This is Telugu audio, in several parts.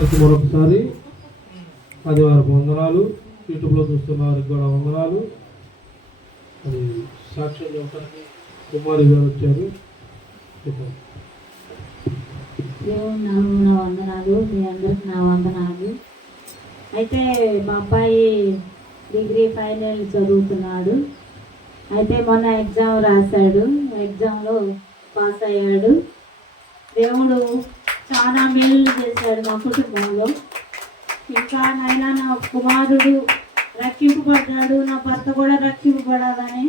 అందరికి మరొకసారి ఆదివారం వందనాలు. యూట్యూబ్లో చూస్తున్న వారికి కూడా వందనాలు. అది సాక్ష్యం చెప్పడానికి కుమారి గారు వచ్చారు. దేవుని నామమున వందనాలు. మీ అందరికి నా వందనాలు. అయితే మా అబ్బాయి డిగ్రీ ఫైనల్ చదువుతున్నాడు. అయితే మొన్న ఎగ్జామ్ రాశాడు. ఎగ్జామ్లో పాస్ అయ్యాడు. దేవుడు చాలా మేలు చేశాడు మా కుటుంబంలో. ఇంకా నైనా నా కుమారుడు రక్షింపబడ్డాడు. నా భర్త కూడా రక్షింపబడాలని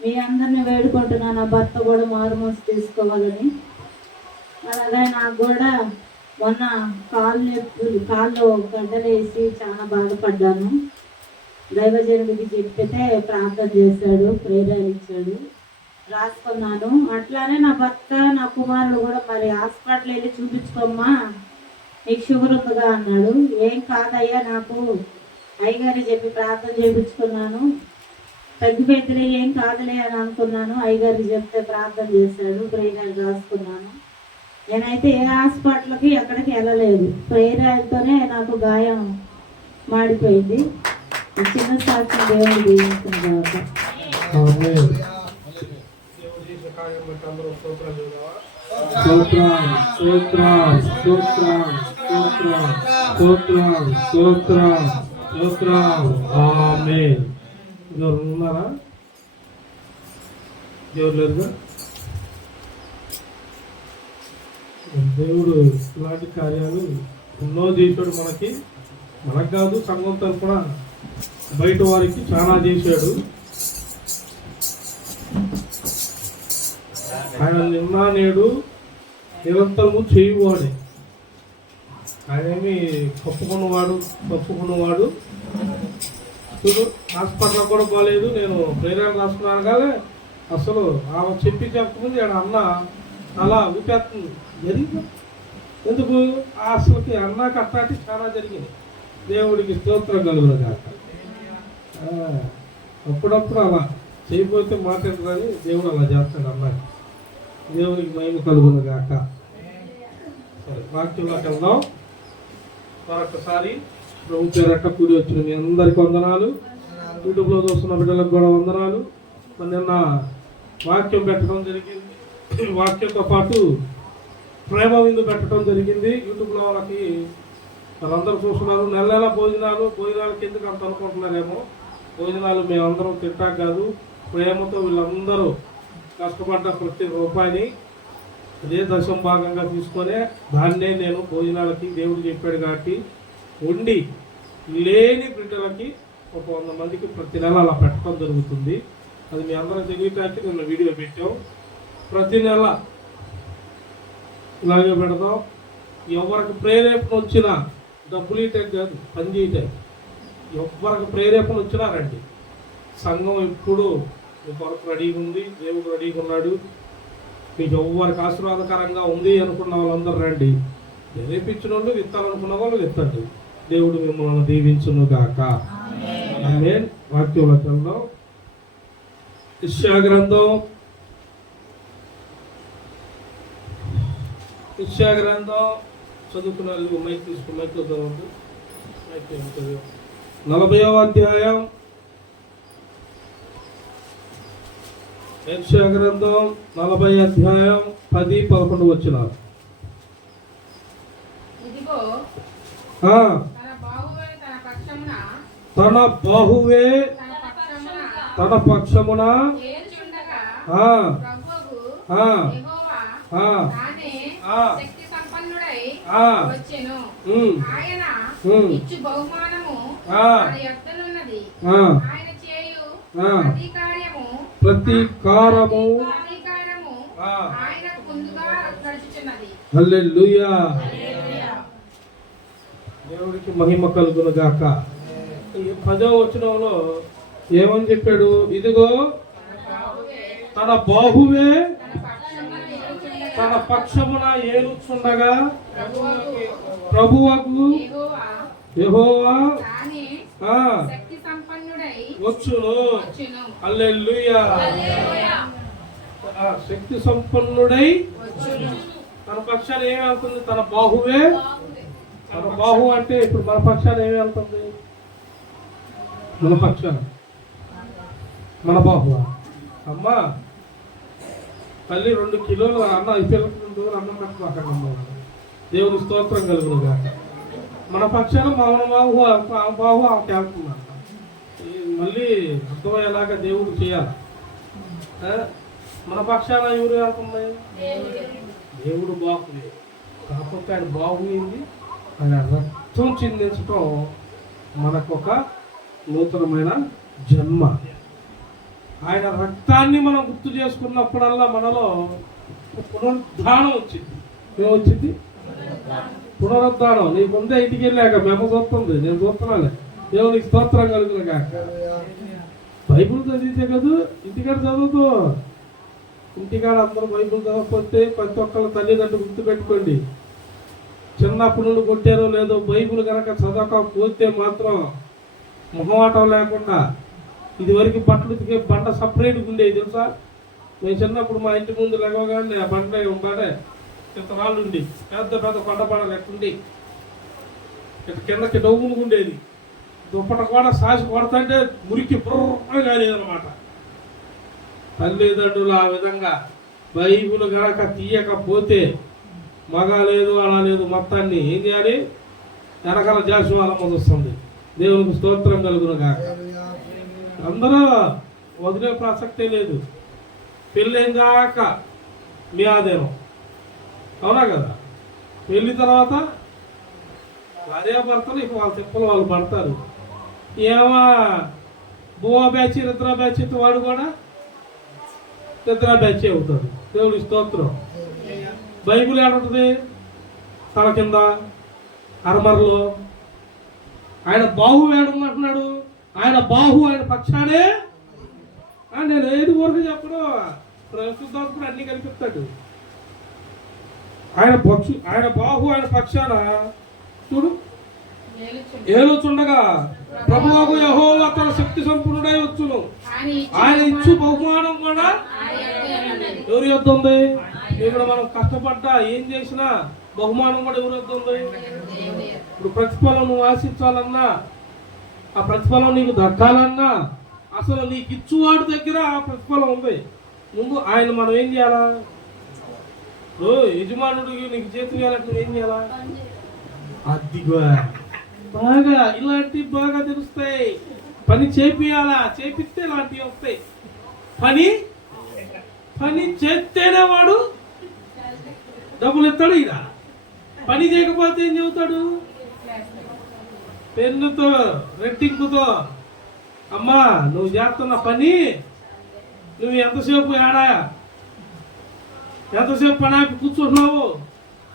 మీ అందరిని వేడుకుంటున్నా. నా భర్త కూడా మారుమూసి తీసుకోవాలని. అలాగే నాకు కూడా మొన్న కాళ్ళు గడ్డలేసి చాలా బాధపడ్డాను. దైవజనుడికి చెప్పితే ప్రార్థన చేశాడు, ప్రేరణ ఇచ్చాడు, రాసుకున్నాను. అట్లానే నా భర్త నా కుమారుడు కూడా మరి హాస్పిటల్ వెళ్ళి చూపించుకోమ్మా, నీకు షుగర్ ఉందిగా అన్నాడు. ఏం కాదయ్యా, నాకు అయ్యగారి చెప్పి ప్రార్థన చేయించుకున్నాను, తగ్గిపోయిందిలే, ఏం కాదులే అని అనుకున్నాను. అయ్యగారికి చెప్తే ప్రార్థన చేశాడు, ప్రేయర్ రాసుకున్నాను. నేనైతే ఏ హాస్పిటల్కి ఎక్కడికి వెళ్ళలేదు. ప్రేయర్తోనే నాకు గాయం మాడిపోయింది. చిన్న సాక్ష్యం దేవుడు దీవించిన ఉన్నారా? దేవుడు లేరుగా. దేవుడు ఇలాంటి కార్యాలు ఎన్నో చేశాడు. మనకు కాదు, సంఘం తరఫున బయట వారికి చాలా చేశాడు. ఆయన నిన్న నేడు నిరంతరము చేయువాడే. ఆయనేమి కప్పుకున్నవాడు చూడు. హాస్పిటల్ కూడా బాగాలేదు, నేను ప్రేరణ రాసుకున్నాను కదా. అసలు ఆమె చెప్పకముందు ఆడ అన్న అలా విపేత్తుంది జరిగింది. ఎందుకు అసలుకి అన్నకు అట్లాంటి చాలా జరిగింది. దేవుడికి స్తోత్రం కలుగును కాక. అప్పుడప్పుడు అలా చేయకపోతే మాట్లాడదని దేవుడు అలా చేస్తాడు అన్నకి. దేవుడికి మహిమ కలుగును కాక. సరే, వాక్యంలోకి వెళ్దాం. మరొకసారి ప్రభు పేరట కూడి వచ్చిన మీ అందరికి వందనాలు. యూట్యూబ్లో చూస్తున్న బిడ్డలకు కూడా వందనాలు. నిన్న వాక్యం పెట్టడం జరిగింది. వాక్యంతో పాటు ప్రేమ విందు పెట్టడం జరిగింది. యూట్యూబ్లో వాళ్ళకి వాళ్ళందరూ చూస్తున్నారు. నెల భోజనాలకి ఎందుకు అంత అనుకుంటున్నారేమో. భోజనాలు మేమందరం తింటా కాదు, ప్రేమతో వీళ్ళందరూ కష్టపడ్డ ప్రతి రూపాయిని అదే దశం భాగంగా తీసుకొని దాన్నే నేను భోజనాలకి దేవుడు చెప్పాడు కాబట్టి వండి లేని బిడ్డలకి ఒక 100 మందికి ప్రతి నెల అలా పెట్టడం జరుగుతుంది. అది మీ అందరం తెలియటానికి నేను వీడియో పెట్టాం. ప్రతి నెల ఇలాగే పెడదాం. ఎవరికి ప్రేరేపణ వచ్చినా, డబ్బులు ఇటే కాదు, పని చేయటం. ఎవరికి ప్రేరేపణ వచ్చినా రండి. సంఘం ఎప్పుడు మీ కొరకు రెడీగా ఉంది, దేవుడు రెడీగా ఉన్నాడు. మీకు ఎవరికి ఆశీర్వాదకరంగా ఉంది అనుకున్న వాళ్ళందరూ రండి. ప్రేరేపించిన వాళ్ళు, విత్తాలనుకున్న వాళ్ళు విత్తండి. దేవుడు మిమ్మల్ని దీవించును గాక. ఆమేన్. వాక్యంలోకి వెళ్దాం. యెషయా గ్రంథం చదువుకున్న మైక్ తీసుకుని మైక్ చదవండి. 40వ అధ్యాయం. యెషయా గ్రంథం 40 అధ్యాయం 10-11 వచనాలు. తన బాహువే తన పక్షమున ప్రతీకారము హల్లెలూయా. దేవుడికి మహిమ కలుగును గాక. ఈ 10వ వచనంలో ఏమని చెప్పాడు? ఇదిగో తన బాహువే తన పక్షమున ఏలుచుండగా ప్రభువకు యెహోవా వచ్చును. హల్లెలూయా. శక్తి సంపన్నుడై తన పక్షాన్ని ఏమవుతుంది? తన బాహువే మన బాహు అంటే ఇప్పుడు మన పక్షాన ఏమి వెళ్తుంది? మన పక్షాన మన బాహు అమ్మా తల్లి 2 కిలోలు అన్నం ఈ పిల్లలకు 2 రోజులు అన్నం పెట్టమాకండి. దేవుని స్తోత్రం కలుగును కాక. మన పక్షాన మన బాహు ఆమెకి వెళ్తుందంట. మళ్ళీ అర్థమయ్యేలాగా దేవుడు చేయాలి. మన పక్షాన ఎవరు వెళ్తుంది? దేవుడు బాహువే. కాకపోతే ఆయన బాహు ఏంది? ఆయన రక్తం చిందించటం మనకొక నూతనమైన జన్మ. ఆయన రక్తాన్ని మనం గుర్తు చేసుకున్నప్పుడల్లా మనలో పునరుద్ధానం వచ్చింది. ఏమొచ్చింది? పునరుద్ధానం. నీకుందే ఇంటికి వెళ్ళాక మేము చూస్తుంది, నేను చూస్తున్నాను. దేవునికి స్తోత్రం కలుగును కాక. బైబుల్ చదివితే కదా ఇంటికాడ చదువుతూ. ఇంటికాడ అందరూ బైబుల్ చదవకపోతే ప్రతి ఒక్కళ్ళ తల్లిదండ్రులు గుర్తుపెట్టుకోండి. చిన్నప్పుడు నుండి కొట్టారో లేదో బైబుల్ కనుక చదవకపోతే మాత్రం మొహమాటం లేకుండా ఇది వరకు బట్టలు ఉతికే బండ సపరేట్గా ఉండేది తెలుసా. నేను చిన్నప్పుడు మా ఇంటి ముందు లేవగానే ఆ బండ ఇంత రాళ్ళు ఉండి పెద్ద పెద్ద కొండపడలు ఎట్టుండి కిందకి డౌములు ఉండేది. దుప్పట కూడా సాసి కొడతంటే మురికి బుర్రగా కాలేదన్నమాట. తల్లిదండ్రులు ఆ విధంగా బైబుల్ కనుక తీయకపోతే మగ లేదు అలా లేదు మొత్తాన్ని ఏం చేయాలి? వెనకాల జాషువాలమ్మ వస్తుంది. దేవునికి స్తోత్రం కలుగును కాక. అందరూ వదిలే ప్రసక్తే లేదు. పెళ్ళైన దాకా మీ ఆధీనం, అవునా కదా? పెళ్ళి తర్వాత భార్య భర్తలు ఇక వాళ్ళ తిప్పలు వాళ్ళు పడతారు. ఏమా బువా బ్యాచ్ నిద్ర బ్యాచ్ వాడు కూడా నిద్ర బ్యాచ్ అవుతాడు. దేవుడి స్తోత్రం. బైబుల్ ఏడుంటుంది? తల కింద అరమరలో. ఆయన బాహు ఏడుందంటున్నాడు? ఆయన బాహు ఆయన పక్షానే. నేను ఏది ఊరికి చెప్పను, ప్రస్తుతానికి అన్ని కనిపిస్తాడు. ఆయన బాహు ఆయన పక్షాన చూడు ఏలుచుండగా ప్రభువు యెహోవా తన శక్తి సంపూర్ణుడై వచ్చును. ఆయన ఇచ్చు బహుమానం కూడా ఎవరి యొద్ద ఉంది? ఇప్పుడు మనం కష్టపడ్డా ఏం చేసినా బహుమానం కూడా ఎవరి యొద్ద ఉంది? ఇప్పుడు ప్రతిఫలం నువ్వు ఆశించాలన్నా, ఆ ప్రతిఫలం నీకు దక్కాలన్నా అసలు నీకు ఇచ్చువాడి దగ్గర ఆ ప్రతిఫలం ఉంది. ముందు ఆయన మనం ఏం చేయాలా? యజమానుడికి నీకు చేతి వేయాలంటే నువ్వు ఏం చేయాలా? అదిగో బాగా ఇలాంటివి బాగా తెలుస్తాయి. పని చేపియాలా, చేపిస్తే ఇలాంటివి వస్తాయి. పని చేస్తేనే వాడు డబ్బులు ఇస్తాడు. ఇక పని చేయకపోతే ఏం చెబుతాడు? పెన్నుతో రెట్టింపుతో అమ్మా నువ్వు చేస్తున్న పని నువ్వు ఎంతసేపు ఎంతసేపు పని ఆపి కూర్చుంటున్నావు,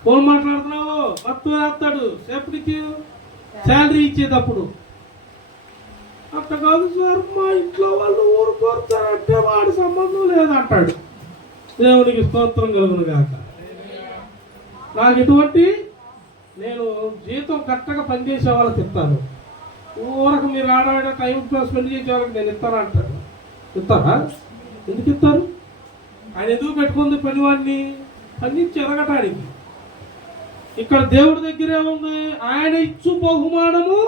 ఫోన్ మాట్లాడుతున్నావు, మొత్తం వేస్తాడు. సేపటికి శాలరీ ఇచ్చేటప్పుడు అట్ట కాదు సార్ మా ఇంట్లో వాళ్ళు ఊరుకోరుతారంటే వాడి సంబంధం లేదంటాడు. దేవునికి స్తోత్రం కలుగును గాక. నాకు ఎటువంటి నేను జీతం కరెక్ట్గా పనిచేసే వాళ్ళకి ఇస్తాను. ఊరకు మీరు ఆడాడ టైం స్పెండ్ చేసే వాళ్ళకి నేను ఇస్తాను అంటాడు. ఇస్తారా? ఎందుకు ఇస్తారు? ఆయన ఎందుకు పెట్టుకుంది పనివాడిని? పని చెరగటానికి. ఇక్కడ దేవుడి దగ్గరే ఉంది. ఆయన ఇచ్చు బహుమానము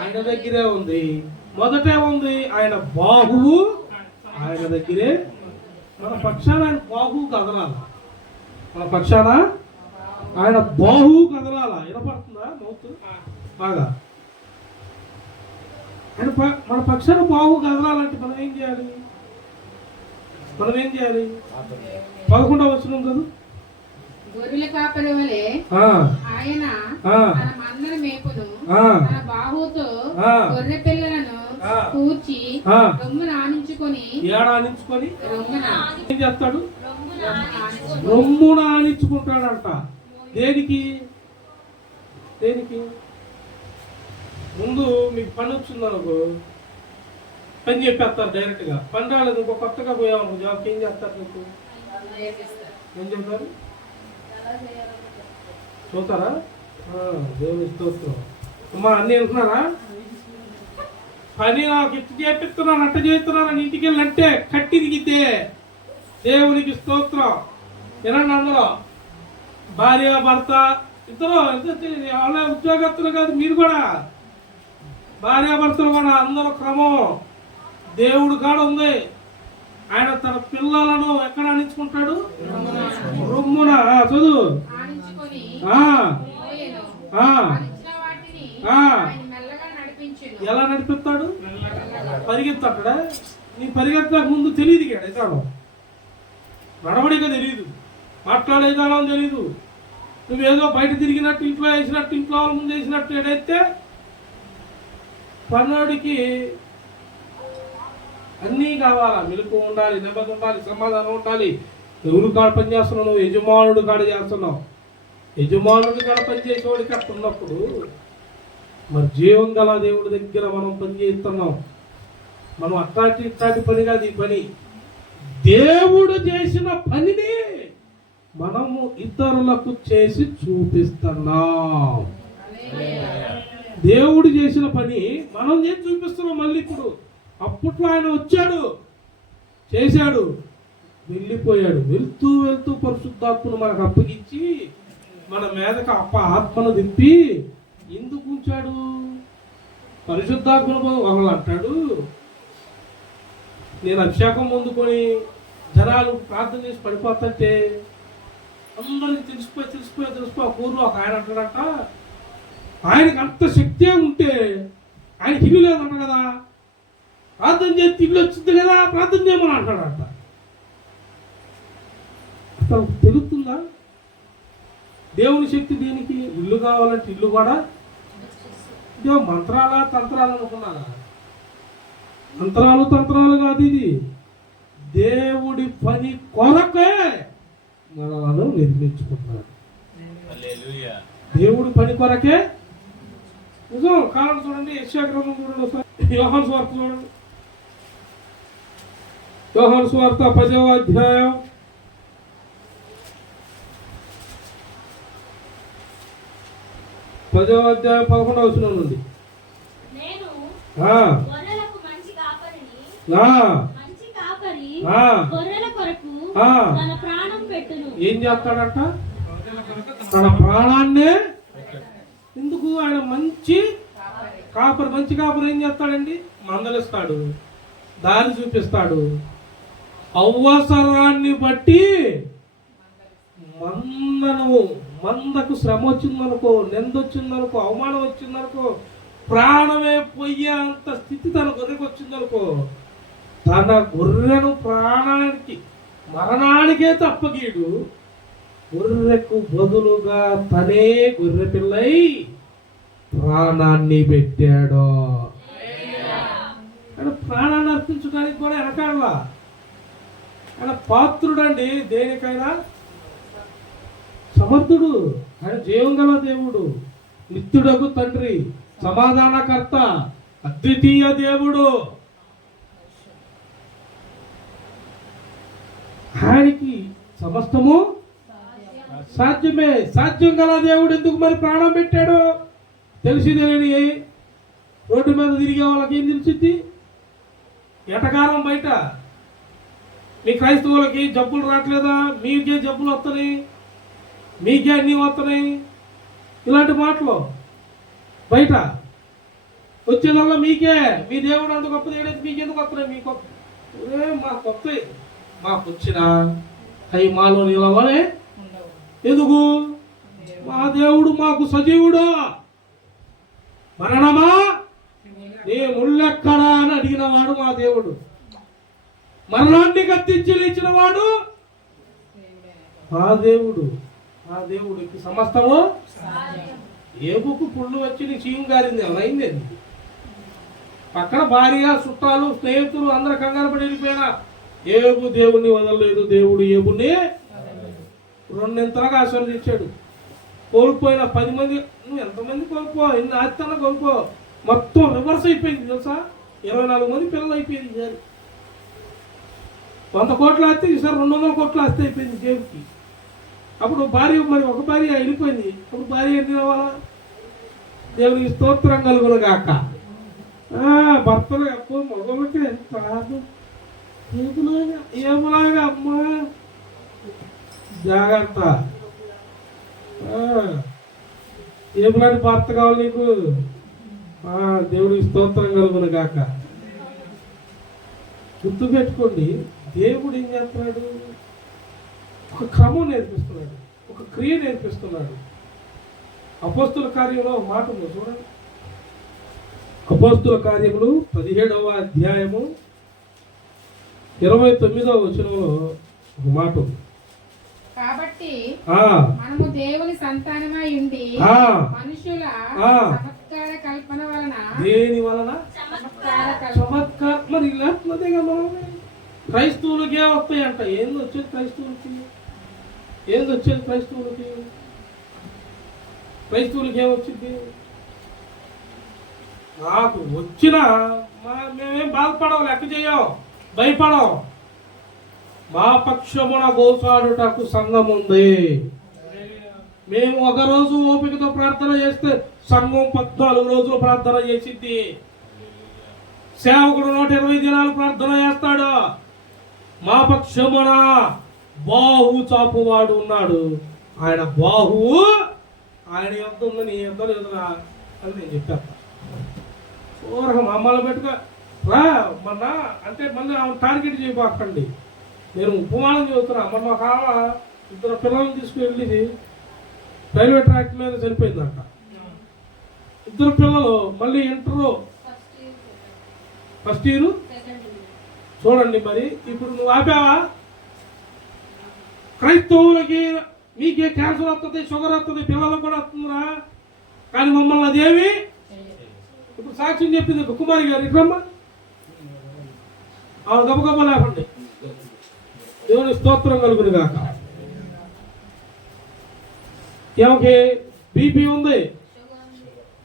ఆయన దగ్గరే ఉంది. మొదటే ఉంది ఆయన బాహువు ఆయన దగ్గరే. మన పక్షాన ఆయన బాహువు కదలాల. మన పక్షాన ఆయన బాహువు కదలాల. వినపడుతుందా మౌత్ బాగా? ఆయన మన పక్షాన బాహువు కదలాలంటే మనం ఏం చేయాలి? 11వ వచనం కదా. గొర్రెల కాపరి వలె ఆయన తన మందల మేపును. తన బాహుతో గొర్రె పిల్లలను కూర్చి రొమ్మున ఆనించుకొని ఏం చేస్తాడు? రొమ్మున ఆనించుకుంటాడంట. దేనికి? ముందు మీకు పని వచ్చిందనుకో పని చెప్పేస్తారు డైరెక్ట్ గా. పని రాలేదు ఇంకో కొత్తగా పోయావు జాబ్కి ఏం చేస్తారు? నీకు ఏం చెప్తారు? చూస్తారా? దేవుని స్తోత్రం. అమ్మా అన్నీ అంటున్నారా? పని నాకు ఇట్టు చేపిస్తున్నాను అట్ట చేస్తున్నాను ఇంటికి వెళ్ళంటే కట్టి దిగితే దేవునికి స్తోత్రం. వినండి అందరూ. భార్య భర్త ఇద్దరు వాళ్ళ ఉద్యోగస్తులు కాదు, మీరు కూడా భార్యాభర్తలు కూడా అందరూ క్రమం దేవుడు కాడ ఉంది. ఆయన తన పిల్లలను ఎక్కడ ఆనించుకుంటాడు? రొమ్మున. చదువు. ఎలా నడిపిస్తాడు? పరిగెత్తాడా? నీ పరిగెత్తక ముందు తెలియదు ఇతడు, నడవడిక తెలియదు, మాట్లాడే విధానం తెలీదు. నువ్వేదో బయట తిరిగినట్టు, ఇంట్లో వేసినట్టు, ఇంట్లో వాళ్ళ ముందు వేసినట్టు ఏదైతే పనుడికి అన్నీ కావాలా. మెలకు ఉండాలి, నెమ్మది ఉండాలి, సమాధానం ఉండాలి. ఎవరు కాడ పని చేస్తున్నావు? నువ్వు యజమానుడు కాడ చేస్తున్నావు. యజమానుడి కాడ పనిచేసేవాడికి అట్లా ఉన్నప్పుడు మరి జీవం గల దేవుడి దగ్గర మనం పని చేస్తున్నాం. మనం ఇట్లాంటి పని కాదు ఈ పని. దేవుడు చేసిన పనిని మనము ఇతరులకు చేసి చూపిస్తున్నాం. దేవుడు చేసిన పని మనం చేసి చూపిస్తున్నాం. మళ్ళీ ఇప్పుడు అప్పట్లో ఆయన వచ్చాడు, చేశాడు, వెళ్ళిపోయాడు. వెళ్తూ వెళ్తూ పరిశుద్ధాత్మను మనకు అప్పగించి మన మీదకి ఆత్మను దింపి ఎందుకు ఉంచాడు? పరిశుద్ధాత్మను ఒకళ్ళు అంటాడు, నేను అభిషేకం పొందుకొని జనాలు ప్రార్థన చేసి పడిపోతుంటే అందరికి తెలిసిపోయి ఊర్లో ఒక ఆయన అంటాడట, ఆయనకి అంత శక్తి ఉంటే ఆయనకి ఇల్లు లేదంట కదా, ప్రార్థన చేస్తే ఇల్లు వచ్చింది కదా, ప్రార్థన చేయమని అంటాడట. అసలు తెలుస్తుందా? దేవుని శక్తి దీనికి ఇల్లు కావాలంటే ఇల్లు కూడా ఇదే మంత్రాలా తంత్రాలు అనుకున్నారా? మంత్రాలు తంత్రాలు కాదు, ఇది దేవుడి పని కొరకే మనలను నిర్మించుకున్నాడు. దేవుడి పని కొరకే. నిజం. కాలం చూడండి, యెషయా గ్రంథం చూడండి, ఒకసారి యోహాను సువార్త చూడండి. యోహాను సువార్త 10వ అధ్యాయం 11వ వచనం నుండి. ఏం చేస్తాడట? తన ప్రాణాన్నే. ఎందుకు? ఆయన మంచి కాపరి. మంచి కాపరి ఏం చేస్తాడండి? మందలిస్తాడు, దారి చూపిస్తాడు. అవసరాన్ని బట్టి మందకు శ్రమ వచ్చిందనుకో, నిందొచ్చిందనుకో, అవమానం వచ్చిందనుకో, ప్రాణమే పోయే అంత స్థితి తన గొర్రెకు వచ్చిందనుకో, తన గొర్రెను ప్రాణానికి మరణానికే తప్పగీడు, గొర్రెకు బదులుగా తనే గొర్రె పిల్లై ప్రాణాన్ని పెట్టాడు. ఆయన ప్రాణాన్ని అర్పించడానికి కూడా వెనకాడలా. ఆయన పాత్రుడండి, దేనికైనా సమర్థుడు. ఆయన జీవం గల దేవుడు, నిత్యుడగు తండ్రి, సమాధానకర్త, అద్వితీయ దేవుడు. ఆయనకి సమస్తము సాధ్యమే. సాధ్యం గల దేవుడు ఎందుకు మరి ప్రాణం పెట్టాడు? తెలిసి తెలియని రోడ్డు మీద తిరిగే వాళ్ళకి ఏం తెలిసింది? ఎటకారం బయట. మీ క్రైస్తవులకి జబ్బులు రావట్లేదా? మీకే జబ్బులు వస్తున్నాయి, మీకే అన్నీ వస్తున్నాయి, ఇలాంటి మాటలు బయట వచ్చేదల్లా మీకే. మీ దేవుడు అంత గొప్ప దేవుడు, మీకెందుకు వస్తున్నాయి? మీకు మా కొత్త మాకు వచ్చిన అవి మాలో నిలవలే. ఎందుకు? మా దేవుడు మాకు సజీవుడు. మరణమా నీ ముళ్ళెక్కడా అని అడిగిన వాడు మా దేవుడు. మరణాన్ని గద్దించి లేచిన వాడు మా దేవుడు. మా దేవుడికి సమస్తము. ఏబుకు పుళ్ళు వచ్చి నీ చీము గారింది, అలా అయింది. పక్కన భార్య, చుట్టాలు, స్నేహితులు అందరు కంగారు పడి వెళ్ళిపోయినా ఏబు దేవుణ్ణి వదలలేదు. దేవుడు ఏబుని రెండింతలుగా ఆశీర్వదించాడు. కోల్పోయిన 10 మంది, నువ్వు ఎంతమంది కోల్పో, ఎన్ని ఆస్తిలో కోల్పో, మొత్తం రివర్స్ అయిపోయింది తెలుసా? 24 మంది పిల్లలు అయిపోయింది. ఈసారి 100 కోట్ల ఆస్తి, ఈసారి 200 కోట్ల ఆస్తి అయిపోయింది జేబుకి. అప్పుడు భార్య, మరి ఒక భార్య వెళ్ళిపోయింది, అప్పుడు భార్య ఎన్ని అవ్వాలా? దేవునికి స్తోత్రం కలుగును గాక. భర్తలు ఎప్పుడు మగవాళ్ళకి కాదు, ఏములాగా అమ్మా జాగ్రత్త. ఏమిలాంటి భర్త కావాలి నీకు? దేవుడికి స్తోత్రం కలుగును గాక. గుర్తుపెట్టుకోండి, దేవుడు ఏం చేస్తున్నాడు? ఒక క్రమం నేర్పిస్తున్నాడు, ఒక క్రియ నేర్పిస్తున్నాడు. అపోస్తుల కార్యంలో ఒక మాట ఉంది చూడండి. అపోస్తుల కార్యములు 17వ అధ్యాయము 29వ వచనంలో ఒక మాట ఉంది. కాబట్టి మనము దేవుని సంతానమై ఉండి మనుషుల చమత్కార కల్పన వలన దేని వలన చమత్కార మరి లేకపోతేగా మనం క్రైస్తవులకి ఏమొస్తాయంట? ఏంది వచ్చేది క్రైస్తవులకి? ఏంది వచ్చేది క్రైస్తవులకి? క్రైస్తవులకి ఏమొచ్చింది? నాకు వచ్చినా మేమేం బాధపడవు, లెక్క చేయం, భయపడం. మా పక్షమున గోసాడుటకు సంఘం ఉంది. మేము ఒక రోజు ఓపికతో ప్రార్థన చేస్తే సంఘం 14 రోజులు ప్రార్థన చేసింది. సేవకుడు 120 దినాలు ప్రార్థన చేస్తాడు. మా పక్షమున బాహు చాపువాడు ఉన్నాడు. ఆయన బాహువు ఆయన ఎంత ఉందని ఎంత లేదురా అని నేను చెప్పాను. పూర్వం అమ్మాయిలు పెట్టుకో రా మొన్న అంటే మళ్ళీ ఆమె టార్గెట్ చేయబాకండి. నేను ఉపమానం చెబుతున్నా. మొన్న ఒక 2 పిల్లల్ని తీసుకువెళ్ళి రైల్వే ట్రాక్ మీద చనిపోయిందంట. 2 పిల్లలు మళ్ళీ ఇంటర్ ఫస్ట్ ఇయర్. చూడండి మరి ఇప్పుడు నువ్వు ఆపావా? క్రైస్తవులకి మీకే క్యాన్సర్ వస్తుంది, షుగర్ వస్తుంది, పిల్లలకు కూడా వస్తుందిరా, కానీ మమ్మల్ని అదేమి. ఇప్పుడు సాక్ష్యం చెప్పింది కుమారి గారు, ఇట్రమ్మా ఆమె గబగబ లేకండి. దేవుని స్తోత్రం కలుగును గాక. ఏమకి బీపీ ఉంది,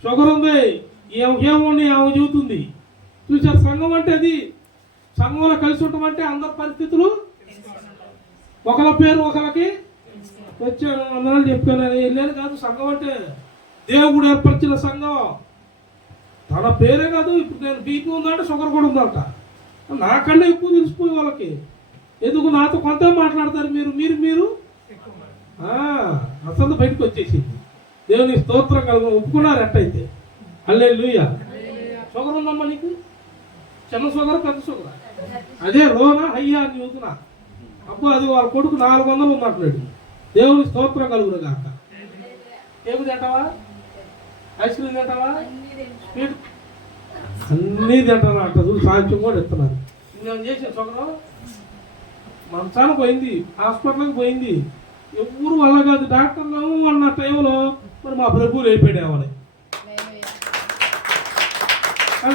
షుగర్ ఉంది, ఏమోని ఆమె చెబుతుంది. చూసారు, సంఘం అంటే అది. సంఘంలో కలిసి ఉండటం అంటే అందరి పరిస్థితులు ఒకళ్ళ పేరు ఒకళ్ళకి వచ్చాను అందరూ చెప్పుకొని వెళ్ళాను కాదు. సంఘం అంటే దేవుడు ఏర్పరిచిన సంఘం. తన పేరే కాదు. ఇప్పుడు నేను బీపీ ఉందంటే షుగర్ కూడా ఉందంట. నాకన్నా ఎక్కువ తెలిసిపోయి వాళ్ళకి. ఎందుకు నాతో కొంత మాట్లాడతారు మీరు మీరు మీరు అసలు బయటకు వచ్చేసింది. దేవుని స్తోత్రం కలుగు. ఒప్పుకున్నారు ఎట్టయితే. హల్లెలూయా. షుగర్ ఉందమ్మా నీకు? చిన్న షుగర్ పెద్ద షుగర్? అదే లోనా అయ్యా అని చెబుతున్నా. అబ్బో అది వాళ్ళ కొడుకు 400 ఉందంటున్నాడు. దేవుని స్తోత్రం కలుగును గాక. ఏమి తింటావా? ఐస్ క్రీమ్ తింటావా? స్వీట్ అన్నీ తింటాను అంట. సాధ్యం కూడా ఇస్తున్నారు. నేను చేసే షుగర్ మంచానికి పోయింది, హాస్పిటల్కి పోయింది. ఎవరు వల్ల కాదు. డాక్టర్లు అన్న టైంలో మరి మా ప్రభువులు అయిపోయామని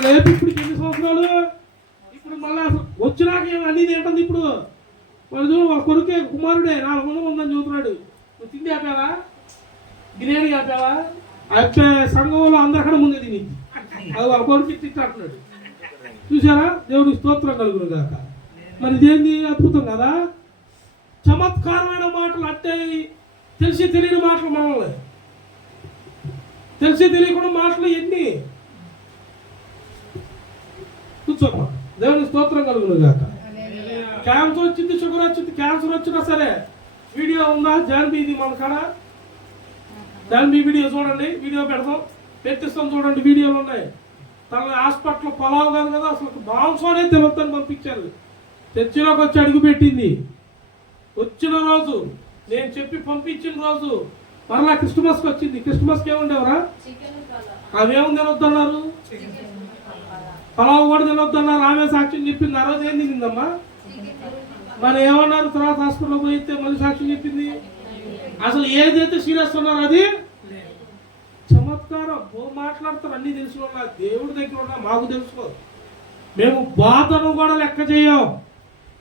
లేపు. ఇప్పుడు ఎన్ని సంవత్సరాలు? ఇప్పుడు మళ్ళీ వచ్చినాక అన్నీ తింటుంది. ఇప్పుడు వాళ్ళు చూడు, వాళ్ళ కొడుకే కుమారుడే 400 ఉందని చూస్తున్నాడు. నువ్వు తిండి ఆపావా? బిర్యానీ ఆపావా? అయితే సంఘంలో అందరికన్నా ముందే తిని అది వాళ్ళ కొడుకు తిట్టాడుతున్నాడు. చూసారా? దేవుడికి స్తోత్రం కలుగును గాక. మరి ఇదేంది అద్భుతం కదా. చమత్కారమైన మాటలు అంటే తెలిసి తెలియని మాటలు. మనల్ని తెలిసి తెలియకుండా మాటలు ఎన్ని. కూర్చోమ్మా. దేవుని స్తోత్రం కలుగును గాక. క్యాన్సర్ వచ్చింది, షుగర్ వచ్చింది, క్యాన్సర్ వచ్చినా సరే వీడియో ఉందా? జాన్బీది మన కాడ జాన్బీ వీడియో చూడండి. వీడియో పెడతాం, పెట్టిస్తాం. చూడండి, వీడియోలు ఉన్నాయి. తన హాస్పిటల్ పొలావు కాదు కదా, అసలు మాంసోనే తినొద్దని పంపించారు. చర్చిలోకి వచ్చి అడుగు పెట్టింది. వచ్చిన రోజు నేను చెప్పి పంపించిన రోజు మరలా క్రిస్మస్కి వచ్చింది. క్రిస్మస్కి ఏముండేవరా? అవేముంది తినొద్దన్నారు, పొలావు కూడా తినొద్దన్నారు. ఆమె సాక్ష్యం చెప్పింది. ఆ రోజు ఏం తినిందమ్మా? మరి ఏమన్నారు? తర్వాత హాస్పిటల్ పోయితే మళ్ళీ సాక్ష్యం చెప్పింది. అసలు ఏదైతే సీరియస్ ఉన్నారో అది చమత్కారం. మాట్లాడతారు అన్ని తెలుసుకో. దేవుడి దగ్గర ఉన్నా మాకు తెలుసుకో. మేము బాధను కూడా లెక్క చేయం,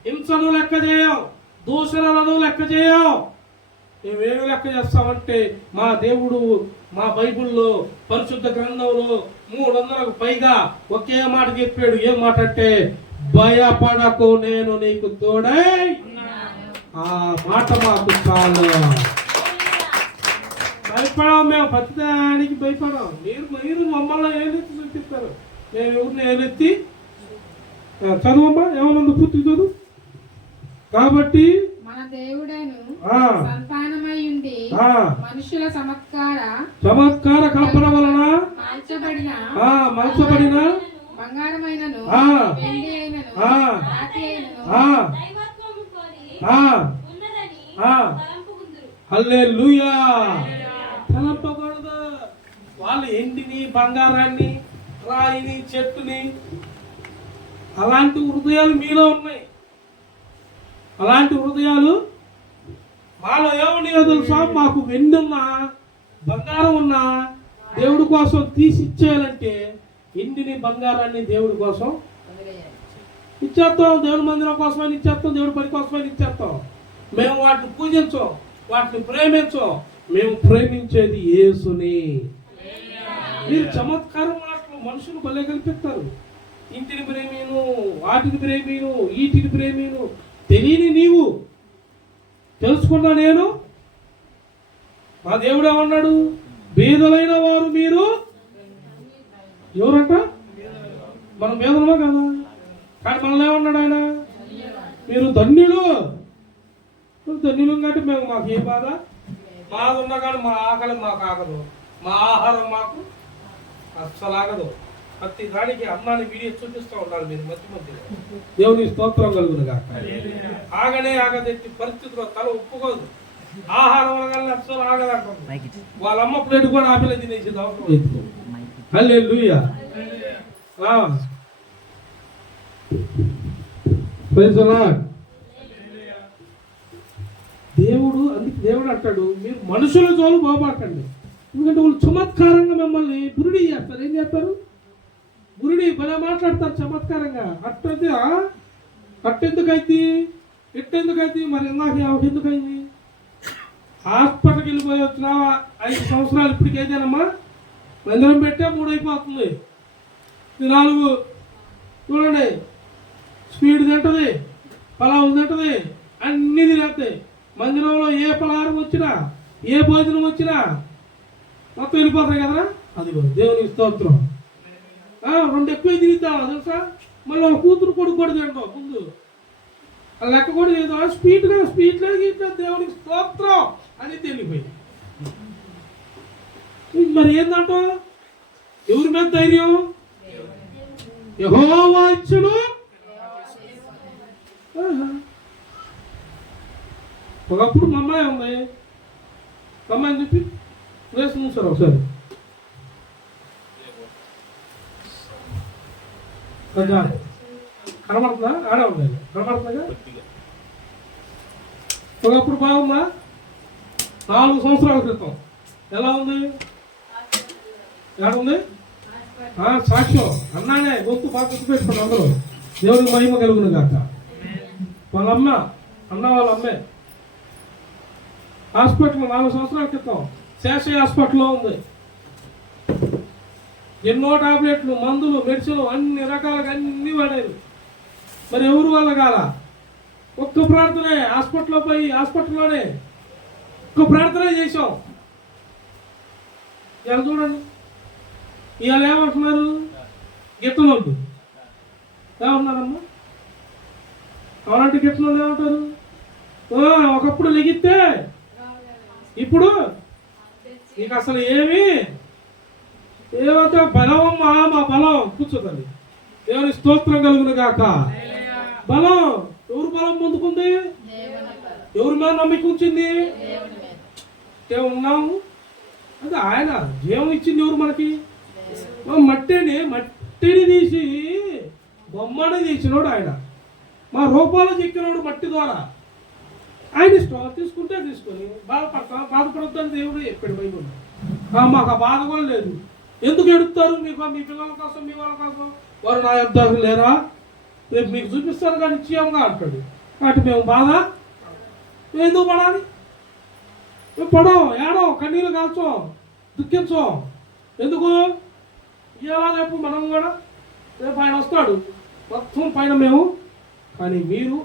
హింసను లెక్క చేయం, దూషణలను లెక్క చేయం. మేమేమి లెక్క చేస్తామంటే మా దేవుడు మా బైబిల్లో పరిశుద్ధ గ్రంథంలో 300కు పైగా ఒకే మాట చెప్పాడు. ఏం మాట అంటే, భయపడకు నేను నీకు తోడై. ఆ మాట మాకు చాలు. భయపడం, మేము ప్రతిదానికి భయపడం. మీరు మమ్మల్ని ఏలెత్తి చూపిస్తారు. మేము ఎవరిని ఏలెత్తి చదువమ్మా. ఏమన్నా పూర్తి చదువు. కాబట్టి మన దేవుడను సంతానమై ఉండి మనుషుల చమత్కార కల్పన వలన మలచబడిన బంగారమైనను వెండి అయినను రాతి అయినను హల్లెలూయా. తలంపకూడదు. వాళ్ళు ఎండిని, బంగారాన్ని, రాయిని, చెట్టుని, అలాంటి హృదయాలు మీలో ఉన్నాయి. అలాంటి హృదయాలు మాలో ఏమన్నాయో తెలుసా? మాకు వెండి ఉన్నా, బంగారం ఉన్నా దేవుడి కోసం తీసి ఇచ్చేయాలంటే ఎండిని, బంగారాన్ని దేవుడి కోసం ఇచ్చేస్తాం. దేవుడి మందిరం కోసమని ఇచ్చేస్తాం, దేవుడి పని కోసమని ఇచ్చేస్తాం. మేము వాటిని పూజించం, వాటిని ప్రేమించం. మేము ప్రేమించేది యేసుని. మీరు చమత్కారం మాటలు మనుషులు భలే కల్పిస్తారు. ఇంటిని ప్రేమీను, వాటిని ప్రేమీను, వీటిని ప్రేమీను. తెలియని నీవు తెలుసుకున్నా నేను. మా దేవుడు ఏమన్నాడు? బీదలైన వారు మీరు. ఎవరంట? మనం బీదలమా కదా? కానీ మనల్ని ఏమన్నాడు ఆయన? మీరు ధన్యులు. ధన్యులు కాబట్టి మేము, మాకు ఏ బాధ ఉన్నా కానీ మా ఆకలి మాకు ఆగదు, మా ఆహారం మాకు అస్సలు ఆగదు. ప్రతి దానికి అన్నాన్ని వీడియో చూపిస్తూ ఉండాలి మీరు మధ్య మధ్యలో. దేవుని స్తోత్రం కలుగును కాక. ఆగనే ఆగదెట్టి పరిస్థితిలో తల ఒప్పుకోదు. ఆహారం అనగానే అస్సలు ఆగదంటుంది. వాళ్ళ అమ్మ ప్లేట్ కూడా ఆపిల్ల తినేసింది అవసరం లేదు. హల్లెలూయా. Praise the Lord. అందుకే దేవుడు అంటాడు, మీరు మనుషుల జోలు బాగుపడకండి. ఎందుకంటే వాళ్ళు చమత్కారంగా మిమ్మల్ని బురిడి చేస్తారు. ఏం చేస్తారు? బురిడి భలే మాట్లాడతారు చమత్కారంగా. అట్టెందుకైతే ఎట్టెందుకైతే మరి ఎందుకైంది? హాస్పిటల్కి వెళ్ళిపోయి వచ్చినా 5 సంవత్సరాలు ఇప్పటికి ఏదేనమ్మా మందిరం పెట్టే 3 అయిపోతుంది. 4 చూడండి, స్వీట్ తింటది, పలావు తింటది, అన్ని తినేస్తాయి. మందిరంలో ఏ పలహారం వచ్చినా, ఏ భోజనం వచ్చినా మొత్తం వెళ్ళిపోతాయి కదా. అది దేవుని స్తోత్రం. 2 ఎక్కువ తిరుగుతావా తెలుసా? మళ్ళీ వాళ్ళ కూతురు కొడుకు కూడా తింటావు ముందు. ఆ లెక్క కూడా ఏదో స్వీట్గా దేవునికి స్తోత్రం అని తెలియపోయింది. మరి ఏందంటో? ఎవరి మీద ధైర్యం? యెహోవా ఇచ్చును. ఒకప్పుడు మా అమ్మాయి ఉంది. అమ్మాయిని చెప్పి ప్లేస్ చూసారు ఒకసారి. కనబడుతుందా? ఆడే ఉంది. కనబడుతుందా? ఒకప్పుడు బాగుందా? 4 సంవత్సరాల క్రితం ఎలా ఉంది? ఏడుంది? సాక్ష్యం అన్నానే గొంతు బాగా గుర్తుపెట్టుకోండి అందరూ. దేవుడికి మహిమ కలుగును కాక. వాళ్ళ అమ్మే హాస్పిటల్ 4 సంవత్సరాల క్రితం శేషయ్య హాస్పిటల్లో ఉంది. ఎన్నో టాబ్లెట్లు, మందులు, మెడిసిన్ అన్ని రకాలుగా అన్ని వాడారు. మరి ఎవరు వల్ల కాల? ఒక్క ప్రార్థనే హాస్పిటల్లోనే ఒక్క ప్రార్థనే చేసాం. ఇలా చూడండి, ఇవాళ ఏమంటున్నారు? గిట్టనోళ్ళు ఏమంటున్నారమ్మా? అలాంటి గిట్టనోళ్ళు ఏమంటారు? ఒకప్పుడు లెగిస్తే ఇప్పుడు నీకు అసలు ఏమంటే బలమమ్మా, మా బలం. కూర్చోదండి. దేవుని స్తోత్రం కలుగును గాక. బలం ఎవరు బలం పొందుకుంది? ఎవరి మీద నమ్మిక ఉంచింది? ఉన్నాము అంటే ఆయన జీవం ఇచ్చింది ఎవరు మనకి? మట్టిని తీసి బొమ్మని తీసినోడు ఆయన. మా రూపాలు చెక్కినోడు మట్టి ద్వారా. ఆయన ఇష్టం, తీసుకుంటే తీసుకొని బాధపడొద్దని దేవుడు ఎప్పుడు బైబిల్. మాకు ఆ బాధ కూడా లేదు. ఎందుకు ఎడుతారు? మీకు మీ పిల్లల కోసం, మీ వాళ్ళ కోసం. వారు నా యొద్ద లేరా? రేపు మీకు చూపిస్తారు కానీ నిశ్చయంగా అంటాడు. కాబట్టి మేము బాధ ఎందుకు పడాలి? మేము పడం, ఏడం, కన్నీళ్ళు కాల్చం, దుఃఖించం. ఎందుకు? ఇలా రేపు మనం కూడా రేపు ఆయన వస్తాడు మొత్తం పైన మేము. కానీ మీరు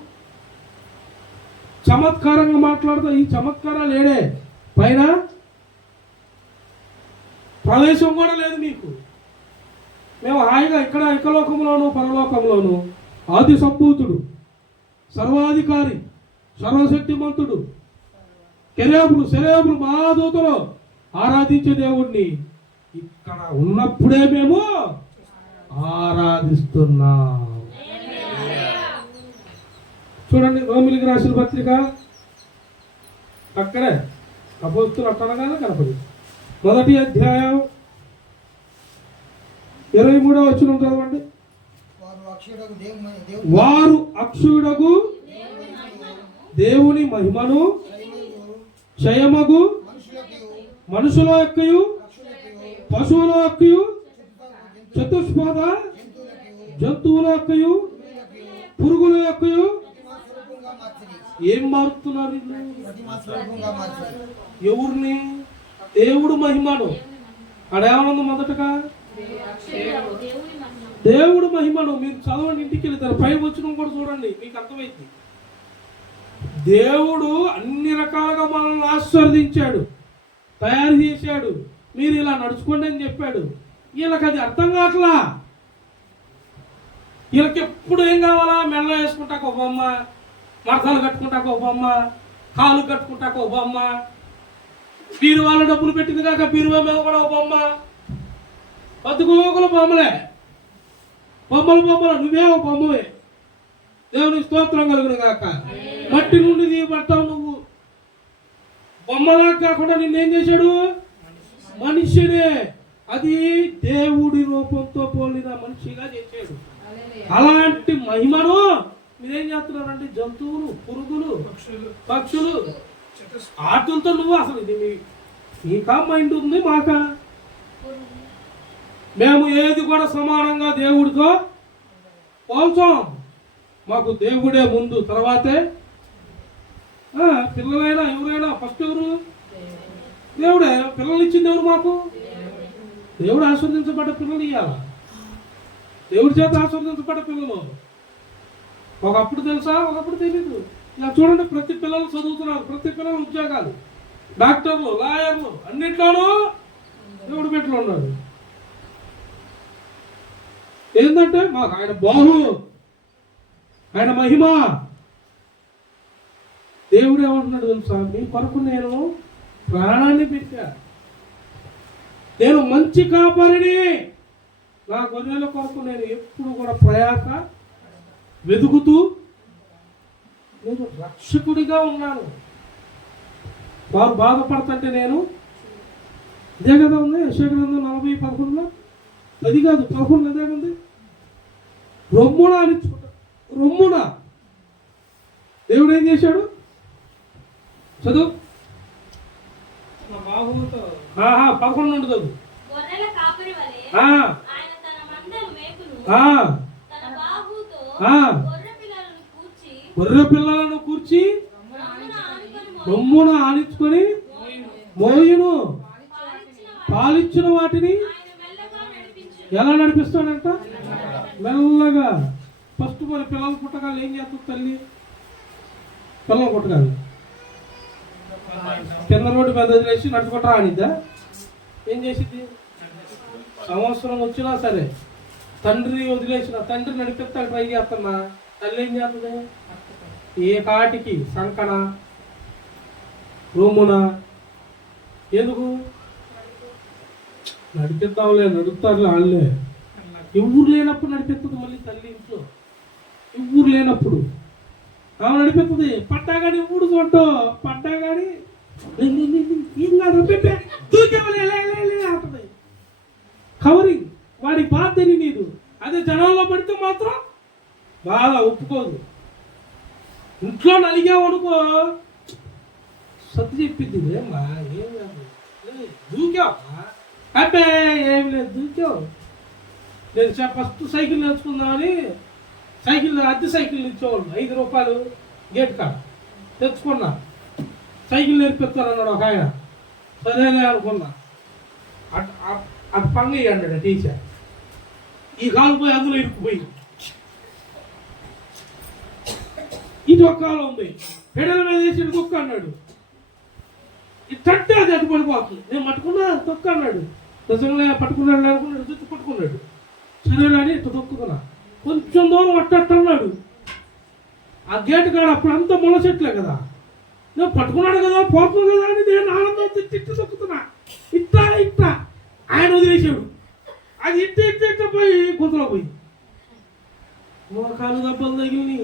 చమత్కారంగా మాట్లాడుతూ ఈ చమత్కారాలు ఏడే పైన ప్రవేశం కూడా లేదు మీకు. మేము హాయిగా ఇక్కడ ఇకలోకంలోను పరలోకంలోను ఆది సంభూతుడు, సర్వాధికారి, సర్వశక్తిమంతుడు, సెరేబులు మహాదూతలు ఆరాధించే దేవుణ్ణి ఇక్కడ ఉన్నప్పుడే మేము ఆరాధిస్తున్నాం. చూడండి రోమిలికి రాసిన పత్రిక అక్కడే అపోస్తులు అట్టనగానే కనపడి 1వ అధ్యాయం 23వ వచనం చదవండి. వారు అక్షయుడగు దేవుని మహిమను క్షయమగు మనుషుల యొక్కయు పశువుల యొక్కయు చతుష్పాద జంతువుల యొక్కయు పురుగుల యొక్కయు ఏం మారుతున్నారు వీళ్ళు? ఎవరిని? దేవుడు మహిమను. అడేమన్నా మొదటగా దేవుడు మహిమను. మీరు చదవండి, ఇంటికి వెళ్తారు, పై వచ్చిన కూడా చూడండి, మీకు అర్థమైంది. దేవుడు అన్ని రకాలుగా మనల్ని ఆశీర్వదించాడు, తయారు చేశాడు. మీరు ఇలా నడుచుకోండి అని చెప్పాడు. వీళ్ళకి అది అర్థం కావట్లా. వీళ్ళకి ఎప్పుడు ఏం కావాలా? మెల్ల వేసుకుంటాక ఒక బొమ్మ, మడతలు కట్టుకుంటాక ఒక బొమ్మ, కాలు కట్టుకుంటాక ఒక బొమ్మ, బీరువాళ్ళ డబ్బులు పెట్టింది కాక బీరువా మీద కూడా ఒక బొమ్మ, బతుకుల బొమ్మలే, బొమ్మలు నువ్వే ఒక బొమ్మవే. దేవుని స్తోత్రం కలుగును కాక. మట్టి నుండి దిగబడతావు నువ్వు. బొమ్మలా కాకుండా నిన్నేం చేశాడు? మనిషినే. అది దేవుడి రూపంతో పోలిన మనిషిగా చేశాడు. అలాంటి మహిమను మీరేం చేస్తున్నారంటే జంతువులు, పురుగులు, పక్షులు, ఆటలతో నువ్వు అసలు ఇది మీకా మైండ్ ఉంది, మాకా? మేము ఏది కూడా సమానంగా దేవుడితో పోల్చాం. మాకు దేవుడే ముందు, తర్వాతే పిల్లలైనా ఎవరైనా. ఫస్ట్ ఎవరు? దేవుడే. పిల్లలు ఇచ్చింది ఎవరు మాకు? దేవుడు ఆస్వాదించబడ్డ పిల్లలు ఇవ్వాల. దేవుడి చేత ఆస్వాదించబడ్డ పిల్లలు. ఒకప్పుడు తెలుసా, ఒకప్పుడు తెలీదు. ఇలా చూడండి, ప్రతి పిల్లలు చదువుతున్నారు, ప్రతి పిల్లలు ఉద్యోగాలు, డాక్టర్లు, లాయర్లు, అన్నిట్లోనూ దేవుడు పెట్టులో ఉన్నాడు. ఏంటంటే మాకు ఆయన బాహు, ఆయన మహిమ. దేవుడు ఏమంటున్నాడు తెలుసా? మీ కొరకు నేను ప్రాణాన్ని పెట్టా. నేను మంచి కాపరిని. నా గొర్రెల కొరకు నేను ఎప్పుడు కూడా ప్రయాస వెతుకుతూ నేను రక్షకుడిగా ఉన్నాను. వారు బాధపడుతుంటే నేను, ఇదే కదా ఉంది యెషయా గ్రంథం 40:11. అది కాదు 11 అదే ఉంది. రొమ్మున అనిచుకుంటా. రొమ్మున దేవుడు ఏం చేశాడు? చదువు 11 నుండి చదువు. గొర్రె పిల్లలను కూర్చి రొమ్మున ఆనించుకొని మోయును. పాలిచ్చిన వాటిని ఎలా నడిపిస్తాడంట? మెల్లగా. ఫస్ట్ మరి పిల్లలు పుట్టగాలు ఏం చేస్తుంది తల్లి? పిల్లలు పుట్టగాలు కింద రోడ్డు మీద వదిలేసి నడుచుకుంటా ఆనిద్దా? ఏం చేసిద్ది? సంవత్సరం వచ్చినా సరే తండ్రి వదిలేసిన, తండ్రి నడిపిస్తా ట్రై చేస్తున్నా, తల్లి ఏం చేస్తుంది? ఏ కాటికి సంకన రూమున. ఎందుకు? నడిపిస్తావులే, నడుపుతారులే వాళ్ళే. ఎవరు లేనప్పుడు నడిపిస్తుంది మళ్ళీ తల్లి ఇంట్లో. ఎవరు లేనప్పుడు ఆమె నడిపిస్తుంది. పట్టా కానీ ఊడు చూడటం, పట్టా కానీ ఏం కాదు అంటుంది. కవరింగ్. వాడి బాధ తెలియదు. అదే జనంలో పడితే మాత్రం బాగా ఒప్పుకోదు. ఇంట్లో నలిగావనుకో సర్ది చెప్పింది. ఏమ్మా ఏం కాదు, దూకావా? అబ్బే ఏమి లేదు, దూకావు. నేను ఫస్ట్ సైకిల్ నేర్చుకుందామని సైకిల్, అద్దె సైకిల్ ఇచ్చేవాళ్ళు 5 రూపాయలు గేట్ కాడ తెచ్చుకున్నా. సైకిల్ నేర్పిస్తానన్నాడు ఒక ఆయన. సరేలే అనుకున్నా. అటు పంగ అన్నాడు టీచర్. ఈ కాలు పోయి అందులో ఇరుక్కుపోయి, ఇటు ఒక కాలు ఉంది, పెడల మీద వేసి తొక్క అన్నాడు. ఇట్టంటే అది అటు పడిపోతుంది. నేను పట్టుకున్నా తొక్క అన్నాడు. నిజంగా పట్టుకున్నాడు అనుకున్నాడు, జుట్టు పట్టుకున్నాడు. సరేలేని ఇట్లా తొక్కుతున్నా. కొంచెం దూరం అట్టన్నాడు. ఆ గేటు కాడ అప్పుడు అంతా ముళ్ళ చెట్లే కదా, నేను పట్టుకున్నాడు కదా పోతుంది కదా అని నేను ఆనందంతో తిట్టి తొక్కుతున్నా. ఇట్టా ఆయన వదిలేసాడు. అది ఇట్ట పోయి కుదరలో పోయి మోకాలు దెబ్బలు తగిలిని.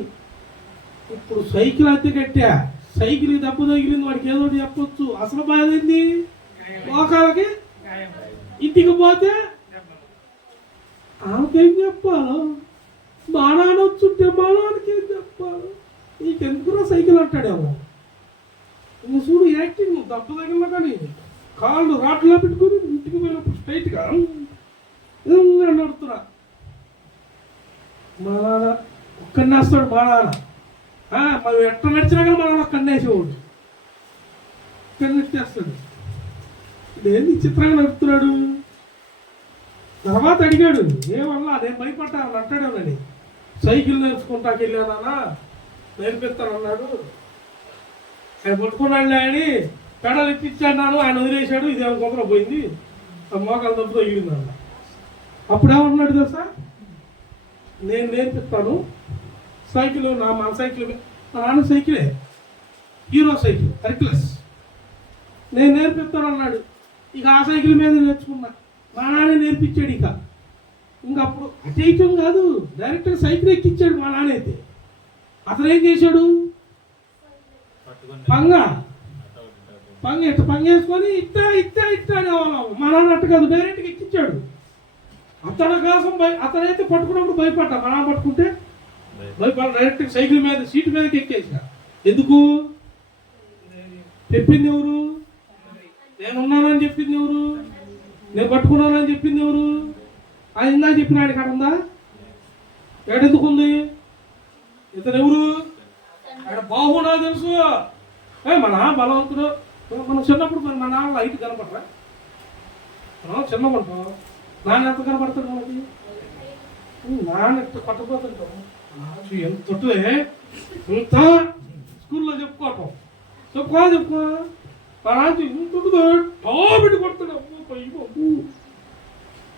ఇప్పుడు సైకిల్ అద్దె కట్టా, సైకిల్ దెబ్బ తగిలింది, వాడికి ఏదో ఒకటి చెప్పొచ్చు. అసలు బాధ ఏంది మోకాలకి. ఇంటికి పోతే ఆమెకేం చెప్పాలో, మా నాన్న వచ్చుంటే మా నాన్నకి ఏం చెప్పాలో, నీకెందుకురా సైకిల్ అంటాడేమో. ఇంకా చూడు యాక్టింగ్ దెబ్బ తగిలినా కానీ కాళ్ళు రాట్లో పెట్టుకుని ఇంటికి పోయినప్పుడు స్ట్రైట్గా నడుతున్నా. మా నాన్న ఒక్కడిని వేస్తాడు. మా నాన్న మనం ఎట్ట నడిచినా కానీ మా నాన్న ఒక్కడిని వేసేవాడు. ఒక్కడిని నెట్టేస్తాడు. ఇదేంది చిత్రంగా నడుపుతున్నాడు. తర్వాత అడిగాడు, ఏమన్నా నేను భయపడ్డాను అంటాడేమని. సైకిల్ నేర్చుకుంటాకి వెళ్ళానా, నేర్పిస్తానన్నాడు. ఆయన పట్టుకున్నాడులే అని పెడలు ఎత్తిచ్చాడు. ఆయన వదిలేశాడు. ఇదేమో కుదర పోయింది, ఆ మోకాలు దెబ్బ తగిలింది అన్న. అప్పుడేమన్నాడు తెలుసా, నేను నేర్పిస్తాను సైకిల్. మన సైకిల్ మా నాన్న సైకిలే, హీరో సైకిల్ హెర్క్యులస్, నేను నేర్పిస్తాను అన్నాడు. ఇక ఆ సైకిల్ మీద నేర్చుకున్నా. మా నాన్న నేర్పించాడు. ఇంకా అప్పుడు అటేయటం కాదు, డైరెక్ట్గా సైకిల్ ఎక్కిచ్చాడు మా నాన్న. అయితే అతను ఏం చేశాడు, పంగ వేసుకొని ఇట్టా అనేవాళ్ళం. మా నాన్న అట్టు కాదు, డైరెక్ట్గా ఎక్కించాడు. అతని కోసం అతనైతే పట్టుకున్నప్పుడు భయపడ్డా. మా నాన్న పట్టుకుంటే భయపడ, డైరెక్ట్గా సైకిల్ మీద సీటు మీదకి ఎక్కేసిన. ఎందుకు చెప్పింది ఎవరు, నేనున్నానని చెప్పింది ఎవరు, నేను పట్టుకున్నానని చెప్పింది ఎవరు. ఆయన ఇందా చెప్పినాడు ఇక్కడ ఉందా, ఏడెందుకు ఉంది, ఇతను ఎవరు, ఆయన బాహునా తెలుసు. మన బలవంతుడు. మనం చిన్నప్పుడు మరి మా నాన్న లైట్ కనపడరా, మనం చిన్నమంటాం. నాన్న ఎంత కనపడతాడు మనకి, నాన్న ఎంత పట్టుకుపోతుంటాం. ఎంత తొట్టుదే ఇంత స్కూల్లో చెప్పుకోవటం, చెప్పుకో మా నాన్న ఇంకొకదో టాబెట్టి కొడతాడు. అప్పు పై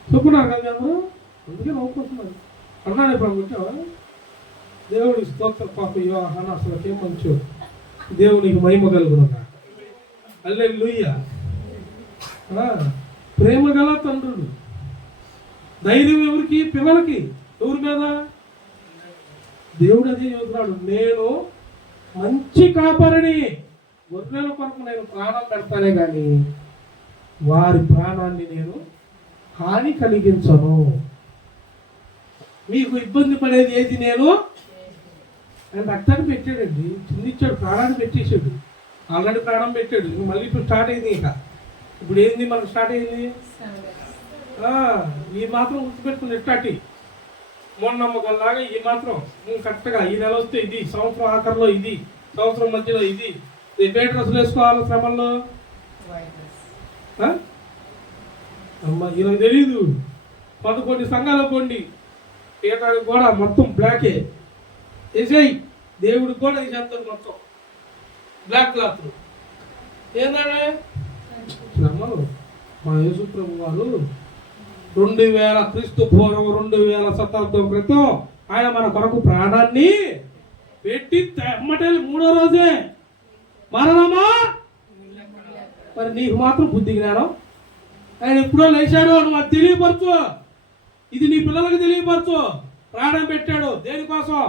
చెప్పున్నారు కదా అందరూ, అందుకే నవ్వుకుంటున్నారు. అన్నాను ఇప్పుడు వచ్చావా. దేవుడికి స్తోత్ర. పాప యోహాన అసలుకేం మంచో, దేవునికి మహిమ కలుగునుగా. హల్లెలూయా. ప్రేమ గల తండ్రులు. ధైర్యం ఎవరికి, పిల్లలకి. ఎవరి మీద, దేవుడు అదే చెబుతున్నాడు, నేను మంచి కాపరిని, గొర్రెల కొరకు నేను ప్రాణం పెడతానే కానీ వారి ప్రాణాన్ని నేను హాని కలిగించను. మీకు ఇబ్బంది పడేది ఏది నేను. ఆయన రక్తాన్ని పెట్టాడండి, చిందిచ్చాడు, ప్రాణాన్ని పెట్టేశాడు. ఆల్రెడీ ప్రాణం పెట్టాడు. మళ్ళీ ఇప్పుడు స్టార్ట్ అయింది. ఇప్పుడు ఏంది మనకు స్టార్ట్ అయింది, ఈ మాత్రం గుర్తుపెట్టుకుని ఎట్టాటి మూఢనమ్మకాలాగా ఈ మాత్రం కరెక్ట్గా ఈ నెల వస్తే ఇది, సంవత్సరం ఆఖరిలో ఇది, సంవత్సరం మధ్యలో ఇది. ఏ డ్రెస్సులు వేసుకోవాలి శ్రమంలో అమ్మ, ఇలా తెలీదు. 11 సంఘాలు కొండి ఏటానికి కూడా మొత్తం బ్లాకే వేసేయి. దేవుడికి కూడా వేసేస్తారు మొత్తం బ్లాక్ క్లాత్లు. ఏంటంటే శ్రమలు. మా యేసు ప్రభు వారు 2000 క్రీస్తు పూర్వం 2000 శతాబ్దం క్రితం ఆయన మన కొరకు ప్రాణాన్ని పెట్టి ఎమ్మటేళ్ళు 3వ రోజే మరణమా. మరి నీకు మాత్రం బుద్ధి జ్ఞానం. ఆయన ఎప్పుడో లేచాడు, నువ్వు అది తెలియపరచు. ఇది నీ పిల్లలకు తెలియపరచు. ప్రాణం పెట్టాడు దేనికోసం,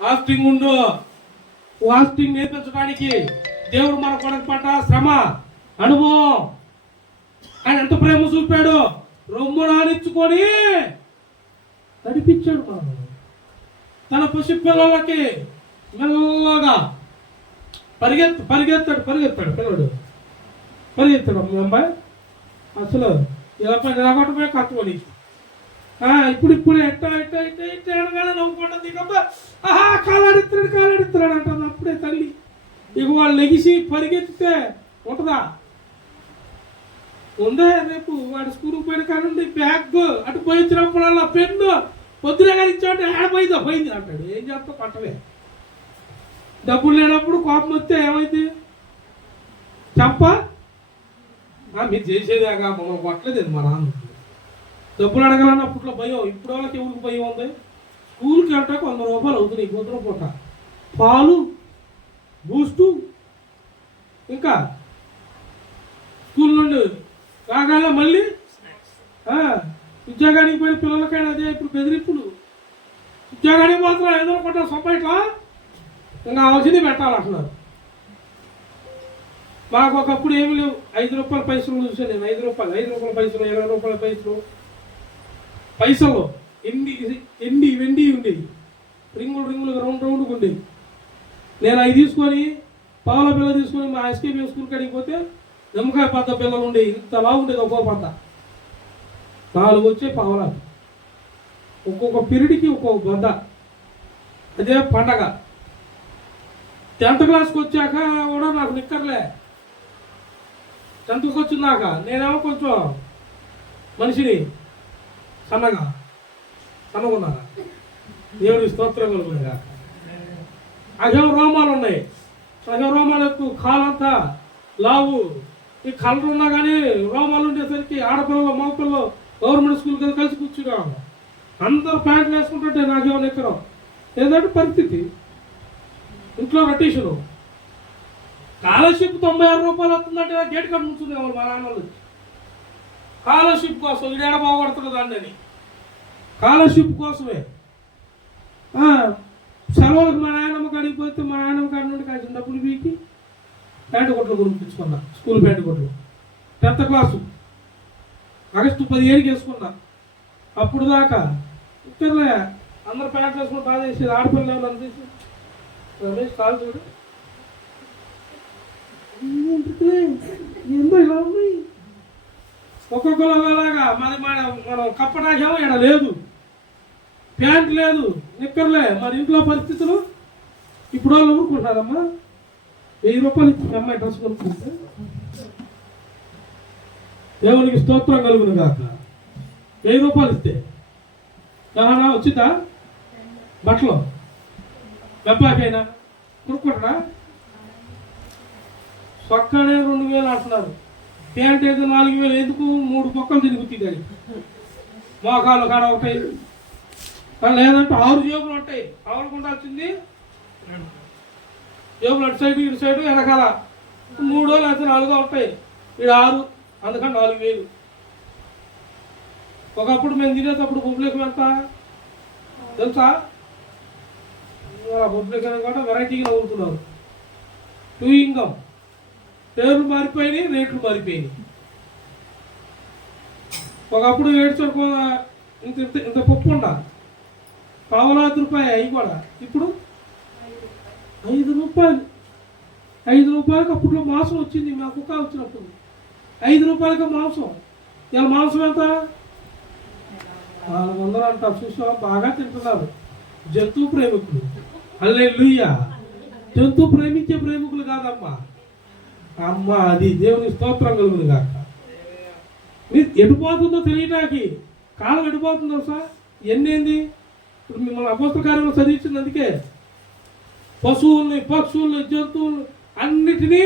ఫాస్టింగ్ ఉండు. ఫాస్టింగ్ నేర్పించడానికి దేవుడు మన కొరకు పడ్డ శ్రమ అనుభవం. ఆయన ఎంత ప్రేమ చూపాడు, రొమ్ము నానిచ్చుకొని నడిపించాడు మనం. తన పసి పిల్లలకి మెల్లగా పరిగెత్తాడు పిల్లడు పరిగెత్తాడు. అమ్మాయి అసలు ఇలా నిలబడిపోయి కట్టుకొని ఇప్పుడు ఎట్ట అనగానే నవ్వుకుంటుంది. ఆహా కాలాడిస్తున్నాడు అంటుంది. అప్పుడే తల్లి ఇక వాళ్ళు లెగిసి పరిగెత్తితే ఉంటుందా, ఉందే. రేపు వాడు స్కూల్కి పోయిన కానుండి బ్యాగ్ అటు పోయించినప్పుడల్లా పెన్ను పొద్దునే కానీ ఇచ్చాడు, పోయింది అంటాడు. ఏం చేస్తా పట్టవే. డబ్బులు లేనప్పుడు కోపం వస్తే ఏమైంది, చంప మీరు చేసేదేగా మనం కొట్టలేదు. మా నాన్న డబ్బులు అడగాలని అప్పట్లో భయం. ఇప్పుడు వాళ్ళకి ఎవరికి భయం ఉంది. స్కూల్కి వెళ్ళటానికి 100 రూపాయలు అవుతుంది పొద్దున పూట. పాలు బూస్టు, ఇంకా స్కూల్ నుండి రాగానే మళ్ళీ ఉద్యోగానికి పోయిన పిల్లలకైనా అదే ఇప్పుడు బెదిరింపులు. ఉద్యోగానికి మాత్రం ఏదో ఒకటి సొప్పైట్లా ఇంకా కావాల్సింది పెట్టాలి అంటున్నారు. మాకు ఒకప్పుడు ఏమి లేవు, 5 రూపాయల పైసలు చూసాను నేను. 5 రూపాయలు పైసలు, 20 రూపాయల పైసలు ఎండి వెండి ఉండేవి, రింగులు రౌండ్ ఉండేవి. నేను అవి తీసుకొని పావుల పిల్ల తీసుకొని మా ఎస్కేపీ స్కూల్ కాడికి పోతే నిమ్మకాయ పద్ద పిల్లలు ఉండేవి, ఇంతలా ఉండేది ఒక్కో పద్ద, 4 వచ్చే పావులాలు, ఒక్కొక్క పిరిడికి ఒక్కొక్క బద్ద. అదే పండగ. 10th క్లాస్కి వచ్చాక కూడా నాకు నిక్కర్లే. 10th వచ్చిందాక నేనేమో కొంచెం మనిషిని సన్నగున్నాను. దేవుడి స్తోత్రం కలుగుతుందిగా. అదేమో రోమాలు ఉన్నాయి, అదే రోమాలు ఎక్కువ, కాలంతా లావు. ఈ కలర్ ఉన్నా కానీ రోమాలు ఉండేసరికి ఆడపిల్లలు మగపిల్లలు గవర్నమెంట్ స్కూల్ కదా కలిసి కూర్చున్నాము. అందరూ ప్యాంట్లు వేసుకుంటుంటే నాకేమో నిక్కరం. ఏంటంటే పరిస్థితి ఇంట్లో రొటేషను. స్కాలర్షిప్ 96 రూపాయలు వస్తుందంటే గేట్ కట్టు ఉంచుంది మా నాన్న వాళ్ళు. స్కాలర్షిప్ కోసం ఇదేడ బాగుపడుతుంది దాన్ని అని, స్కాలర్షిప్ కోసమే. సెలవులకు మా నాయనమ్మ కాడికి పోతే మా నాయనమ్మ కాడి నుండి కాసిన డబ్బులు పీకి ప్యాంటు కొట్లు కొనుక్పించుకున్నా, స్కూల్ ప్యాంటు కొట్లు. 10th క్లాసు ఆగస్టు 15కి వేసుకున్నా. అప్పుడు దాకా ఇక్కడలే అందరు ప్యాంట్లు వేసుకుని బాగా చేసేది. ఆడపిల్లలు ఎవరు అనిపించి రమేష్ కాదు చూడు, ఏందో ఇలా ఉన్నాయి ఒక్కొక్కరు ఒకలాగా. మనం కప్పటాకేమో ఇక్కడ లేదు, ప్యాంట్ లేదు, నిక్కర్లే. మరి ఇంట్లో పరిస్థితులు ఇప్పుడు వాళ్ళు ఊరుకుంటారమ్మా. 1000 రూపాయలు ఇచ్చి అమ్మాయి డ్రెస్ కొనుక్కుంటే దేవునికి స్తోత్రం కలుగును కాక. 1000 రూపాయలు ఇస్తే ఏమన్నా వచ్చిందా? బట్టలు డబ్బాకైనా కొనుక్కుంటారా? చొక్కానే 2000 అంటున్నారు, ప్యాంట్ అయితే 4000. ఎందుకు? 3 పొక్కలు తిరుగుతుంది అది. మోకాళ్ళు కాడ ఒకటాయి, లేదంటే 6 జేబులు ఉంటాయి. ఆవులకు ఉండాల్సింది జేబులు అటు సైడ్ ఇటు సైడ్ వెనకాల 3 లేకపోతే 4 ఉంటాయి. ఇది 6, అందుకని 4000. ఒకప్పుడు మేము తినేటప్పుడు బొబ్బులేకం ఎంత తెలుసా? బొబ్బులేకం కూడా వెరైటీగా నవ్వుతున్నారు. 2 ఇన్కమ్, పేర్లు మారిపోయినాయి, రేట్లు మారిపోయినాయి. ఒకప్పుడు 7 ఇంత పప్పు ఉండాలి, ₹1.5 అవి కూడా. ఇప్పుడు ₹5. 5 రూపాయలకి అప్పట్లో మాంసం వచ్చింది. మా కుక్క వచ్చినప్పుడు 5 రూపాయలకి మాంసం. ఇలా మాంసం ఎంత? 400 అంటారు. చూసా, బాగా తింటున్నారు జంతువు ప్రేమికులు. హల్లెలూయా. జంతువు ప్రేమించే ప్రేమికులు కాదమ్మా. అమ్మ అది దేవుని స్తోత్రం కలుగును కాక. మీరు ఎటుపోతుందో తెలియటానికి కాలం ఎటుపోతుందో సార్. ఎన్నేంది ఇప్పుడు మిమ్మల్ని అపోస్తల కార్యంలో చదివించింది. అందుకే పశువుల్ని, పక్షుల్ని, జంతువులు అన్నిటినీ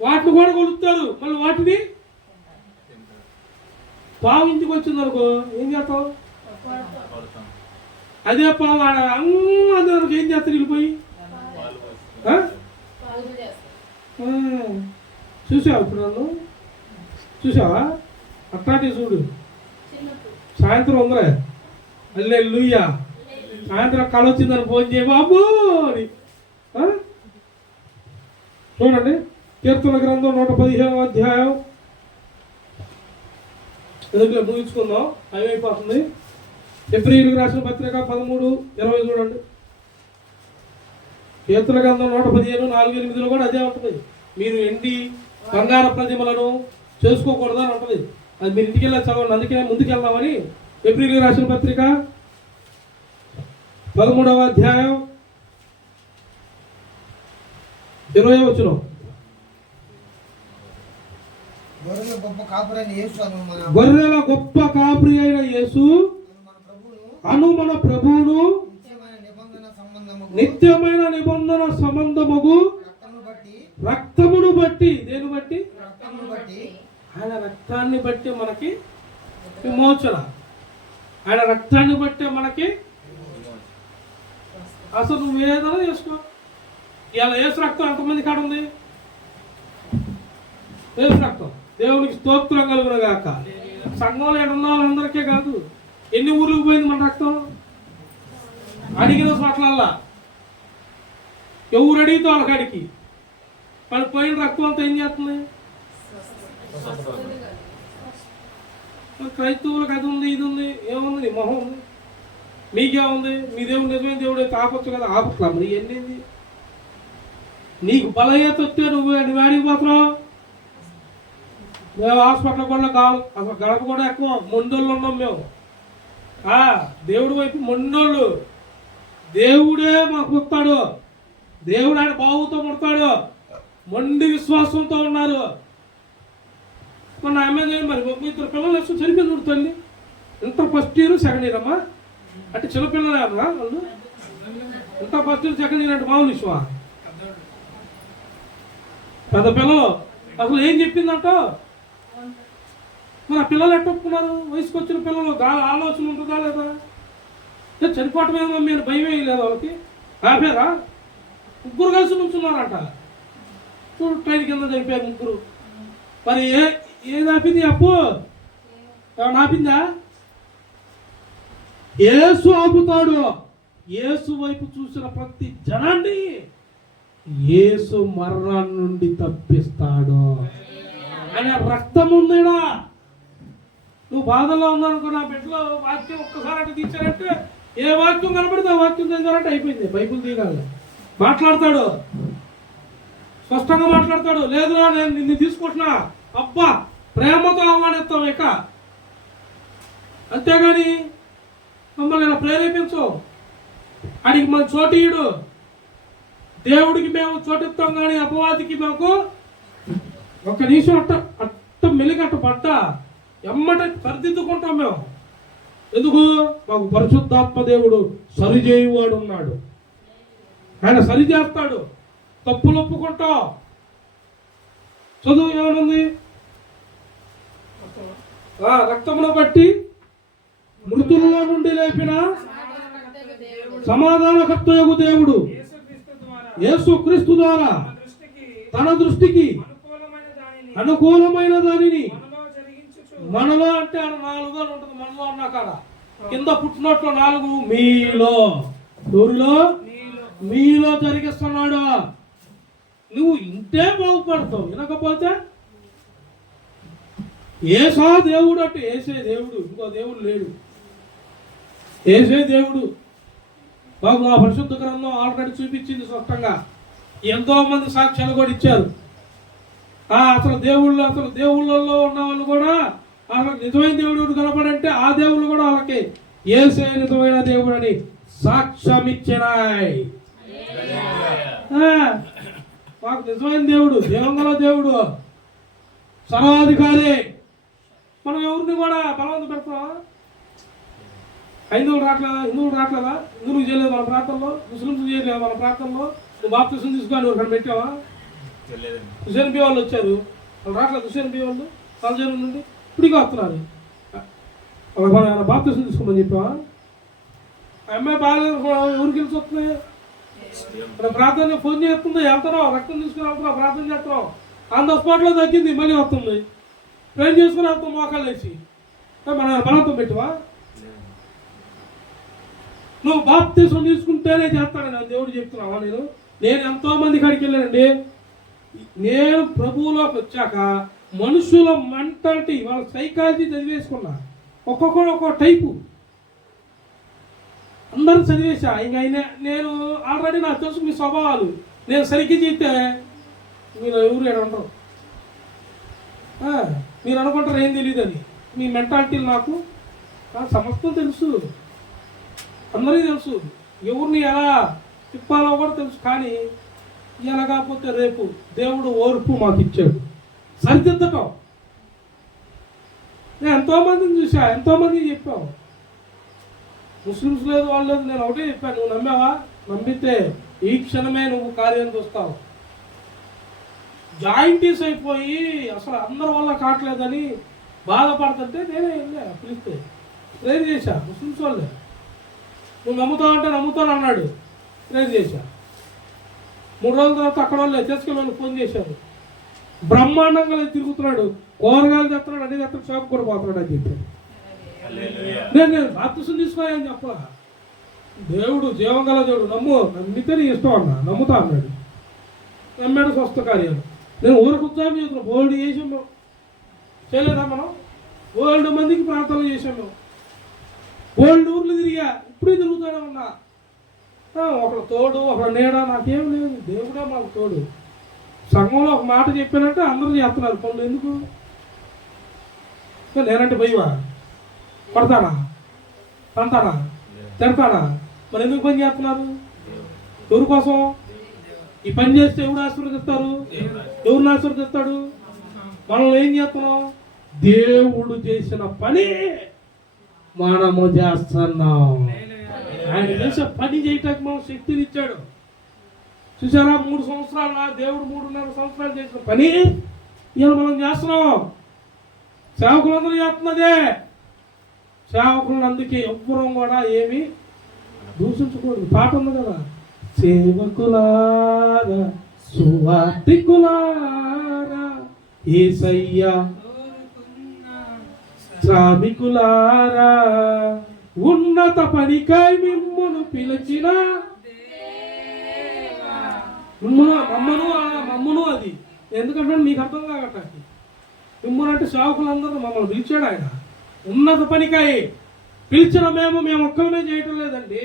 వాటిని కూడా కొలుస్తారు. మళ్ళీ వాటిని పావు ఇంటికి వచ్చింది అనుకో ఏం చేస్తావు? అదే పావు అందరికి ఏం చేస్తారు? వెళ్ళిపోయి చూసావా? ఇప్పుడు నన్ను చూసావా? అట్లాంటివి చూడు. సాయంత్రం ఉందరే హల్లెలూయా. సాయంత్రం కళ వచ్చిందని ఫోన్ చేయ బాబు అని. చూడండి, కీర్తన గ్రంథం 115వ అధ్యాయం. ఎందుకు ముగించుకుందాం, టైం అయిపోతుంది. హెబ్రీయులకు రాసిన పత్రిక 13:20 చూడండి. కీర్తన గ్రంథం 115:4-8 కూడా అదే ఉంటుంది. మీరు ఎండి బంగార ప్రతిమలను చేసుకోకూడదని ఉంటుంది. అది మీరు ఇంటికి వెళ్ళి చదవండి. అందుకే ముందుకెళ్దామని హెబ్రీయులకు రాసిన పత్రిక 13వ అధ్యాయం 20వ వచనం. గొర్రెల గొప్ప కాపురి అయిన యేసు అను మన ప్రభువును నిత్యమైన నిబంధన సంబంధముగు రక్తమును బట్టి. దేని బట్టి? ఆయన రక్తాన్ని బట్టి మనకి విమోచన. ఆయన రక్తాన్ని బట్టి మనకి. అసలు నువ్వు ఏదైనా చేసుకో, ఇవాళ యేసు రక్తం ఎంతమంది కాడ ఉంది? యేసు రక్తం. దేవునికి స్తోత్రం కలుగును గాక. సంఘంలో ఏడున్న వాళ్ళందరికీ కాదు. ఎన్ని ఊర్లకు పోయింది మన రక్తం? అడిగిన చోట్లల్లా ఎవరు అడిగితే వాళ్ళకి అడిగి మరి పోయిన రక్తం అంతా ఏం చేస్తుంది? క్రైస్తవులకు అది ఉంది, ఇది ఉంది, ఏముంది? నీ మొహం ఉంది, మీకేముంది? మీ దేవుడు నిజమైన దేవుడు అయితే ఆపచ్చు కదా, ఆపట్లా. మరి ఎన్నింది? నీకు బలహీనత వస్తే నువ్వు ఆడికి పోతున్నావు. మేము హాస్పిటల్ కూడా కావాలి, అసలు గడప కూడా ఎక్కువ మొండోళ్ళు ఉన్నాం మేము. దేవుడి వైపు మొండోళ్ళు. దేవుడే మాకు పుడతాడు, దేవుడు ఆయన బావుతో పుడతాడు. మొండి విశ్వాసంతో ఉన్నారు. మన అమ్మాయి మరి ఇద్దరు పిల్లలు వేసుకుని చనిపోయింది తల్లి. Inter first year second year అమ్మా. అంటే చిన్నపిల్లలే అమ్మా వాళ్ళు. Inter first year second year అంటే మామూలు విషయమా? పెద్ద పిల్లలు. అసలు ఏం చెప్పిందంట మరి ఆ పిల్లలు ఎట్ట ఒప్పుకున్నారు? వయసుకు వచ్చిన పిల్లలు ఆలోచన ఉంటుందా లేదా? చనిపోవటమేమో మీరు భయం ఏం లేదు వాళ్ళకి. ఆపారా? ముగ్గురు కలిసి నుంచున్నారంట. చూడు ట్రైన్ కింద చనిపోయారు ముగ్గురు. మరి ఏది ఆపింది? అప్పు ఏమన్నా ఆపిందా? యేసు ఆపుతాడు. యేసు వైపు చూసిన ప్రతి జనాన్ని యేసు మరణం నుండి తప్పిస్తాడు. ఆయన రక్తం ఉందిడా. నువ్వు బాధల్లో ఉన్నానుకో, నా బిడ్డలో వాక్యం ఒక్కసారి అంటే తీర్చారంటే ఏ వాక్యం కనబడితే ఆ వాక్యం చదివారంటే అయిపోయింది. బైబుల్ తీయాలి. మాట్లాడతాడు, స్పష్టంగా మాట్లాడతాడు. లేదురా నేను నిన్ను తీసుకుంటున్నా, అబ్బా ప్రేమతో ఆహ్వానిస్తాం ఇక. అంతేగాని మమ్మల్ని ఇలా ప్రేరేపించు. అడిగి మన చోటీయుడు. దేవుడికి మేము చోటిస్తాం కానీ అపవాదికి మాకు ఒక్క నిమిషం అట్ట మెలిగట్ట పడ్డా ఎమ్మట సరిదిద్దుకుంటాం మేము. ఎందుకు? మాకు పరిశుద్ధాత్మ దేవుడు సరిచేయువాడు ఉన్నాడు. ఆయన సరిచేస్తాడు. తప్పులు ఒప్పుకుంటాం. చదువు ఏమనుంది? రక్తమును బట్టి మృతులలో నుండి లేపిన సమాధానకర్తయగు దేవుడు యేసుక్రీస్తు ద్వారా తన దృష్టికి అనుకూలమైన దానిని మనలో, అంటే ఆడ 4 అని ఉంటుంది. మనలో అన్నా కాడ కింద పుట్టినట్లు 4 మీలో, ఊరిలో మీలో జరిగిస్తున్నాడు. నువ్వు ఇంటే బాగుపడతావు. వినకపోతే ఏసా దేవుడు అంటే ఏసే దేవుడు, ఇంకో దేవుడు లేడు. ఏసే దేవుడు. బాబు ఆ పరిశుద్ధ గ్రంథం ఆల్రెడీ చూపించింది స్పష్టంగా. ఎంతో మంది సాక్ష్యాలు కూడా ఇచ్చారు. అసలు దేవుళ్ళల్లో ఉన్న వాళ్ళు కూడా అసలు నిజమైన దేవుడు కనపడంటే ఆ దేవుళ్ళు కూడా వాళ్ళకి ఏసే నిజమైన దేవుడు అని సాక్ష్యం ఇచ్చినాయి. మాకు నిజమైన దేవుడు, దేవంగల దేవుడు, సర్వాధికారి. మనం ఎవరిని కూడా బలవంత పెడతావా? హిందువులు రావట్లేదా? హిందువులకు చేయలేదు మన ప్రాంతంలో, ముస్లింస్ చేయలేదు మన ప్రాంతంలో. నువ్వు బాప్తిసం తీసుకొని ఎవరికైనా పెట్టావా? హుసేన్ బి వాళ్ళు వచ్చారు, వాళ్ళు రావట్లేదు. హుసేన్ బి వాళ్ళు తలజేరు నుండి ఇప్పటికీ వస్తున్నారు. వాళ్ళకి బాప్తిసం తీసుకోమని చెప్పావా? అమ్మాయి బాగా ఊరికి వెళ్ళి వస్తున్నాయి. ప్రార్థన ఫోన్ చేస్తుంది, వెళ్తున్నావు, రక్తం తీసుకుని వెళ్తున్నావు, ప్రార్థన చేస్తున్నావు. ఆన్ ద స్పాట్లో తగ్గింది, మళ్ళీ వస్తుంది. ట్రైన్ చేసుకుని వెళ్తాం మోకాళ్ళు వేసి. మన బలవంతం పెట్టవా? నువ్వు బాప్తిసం తీసుకుంటేనే చేస్తాను నేను దేవుడు చెప్తున్నావా? నేను ఎంతో మంది కాడికి వెళ్ళానండి. నేను ప్రభువులోకి వచ్చాక మనుషుల మెంటాలిటీ, వాళ్ళ సైకాలజీ చదివేసుకున్నా. ఒక్కొక్కరు ఒక్కొక్క టైపు అందరూ చదివేశా. ఇంకా నేను ఆల్రెడీ నాకు తెలుసు మీ స్వభావాలు. నేను సరిగ్గా చెప్తే మీరు ఎవరు ఏడంటారు, మీరు అనుకుంటారు ఏం తెలియదని. మీ మెంటాలిటీలు నాకు సమస్తం తెలుసు, అందరికీ తెలుసు. ఎవరిని ఎలా తిప్పాలో కూడా తెలుసు. కానీ ఇలా కాకపోతే రేపు దేవుడు ఓర్పు మాకు ఇచ్చాడు సరిదిద్దటం. నేను ఎంతోమందిని చూసా, ఎంతోమందికి చెప్పావు. ముస్లిమ్స్ లేదు, వాళ్ళు లేదు. నేను ఒకటే చెప్పాను, నువ్వు నమ్మావా? నమ్మితే ఈ క్షణమే నువ్వు కార్యం చూస్తావు. జాయింటీస్ అయిపోయి అసలు అందరి వల్ల కావట్లేదని బాధపడుతుంటే నేనే వెళ్ళా, పిలిస్తే ప్రేర్ చేశా. ముస్లిమ్స్ వాళ్ళే, నువ్వు నమ్ముతావు అంటే నమ్ముతాను అన్నాడు. ప్రేర్ చేశా. 3 రోజుల తర్వాత అక్కడ వాళ్ళు తీసుకెళ్ళి ఫోన్ చేశారు, బ్రహ్మాండంగా తిరుగుతున్నాడు, కూరగాయలు తెస్తున్నాడు, అన్ని తెస్తాడు, షాప్ కూడా పోతున్నాడు అని చెప్పాడు. నేను బాప్తిసం తీసుకోవాలని చెప్ప, దేవుడు జీవంగల దేవుడు, నమ్మితే నీ ఇష్టం అన్నా, నమ్ముతా అన్నాడు. నమ్మాడు, స్వస్థ కార్యాలు. నేను ఊరికి ఉద్యోగం చేస్తున్నాం, బోల్డ్ చేసాం మేము, చేయలేదా మనం? బోల్డ్ మందికి ప్రార్థనలు చేసాం మేము, బోల్డ్ ఊర్లు తిరిగా, ఇప్పుడు తిరుగుతూనే ఉన్నా. ఒకడు తోడు, ఒకడు నీడ, నాకేం లేదు, దేవుడే మాకు తోడు. సంఘంలో ఒక మాట చెప్పానంటే అందరూ చేస్తున్నారు పనులు. ఎందుకు? నేనంటే భయవా? కొడతానా? తంతానా? తిడతానా? మరి ఎందుకు పని చేస్తున్నారు? ఎవరి కోసం? ఈ పని చేస్తే ఎవరు ఆశీర్వదిస్తారు? ఎవరిని ఆశీర్వదిస్తాడు? మనల్ని ఏం చేస్తున్నాం? దేవుడు చేసిన పని మనము చేస్తున్నాం. ఆయన చేసే పని చేయటానికి మనం శక్తిని ఇచ్చాడు. చూసారా, 3 సంవత్సరాలు దేవుడు 3.5 సంవత్సరాలు చేసిన పని ఇలా మనం చేస్తున్నాం. సేవకులందరూ చేస్తున్నదే. సేవకులను అందుకే ఎవ్వరూ కూడా ఏమి దూషించకూడదు. పాట ఉంది కదా, సేవకులారా సువార్తికులారా యేసయ్య శ్రామికులారా ఉన్నత పనికై మిమ్మును పిలిచిన మమ్మను అది ఎందుకంటే మీకు అర్థం కాగటానికి. మిమ్మల్ని అంటే సేవకులందరూ మమ్మల్ని పిలిచాడు ఆయన. ఉన్నత పనికై పిలిచిన మేము ఒక్కరినే చేయటం లేదండి,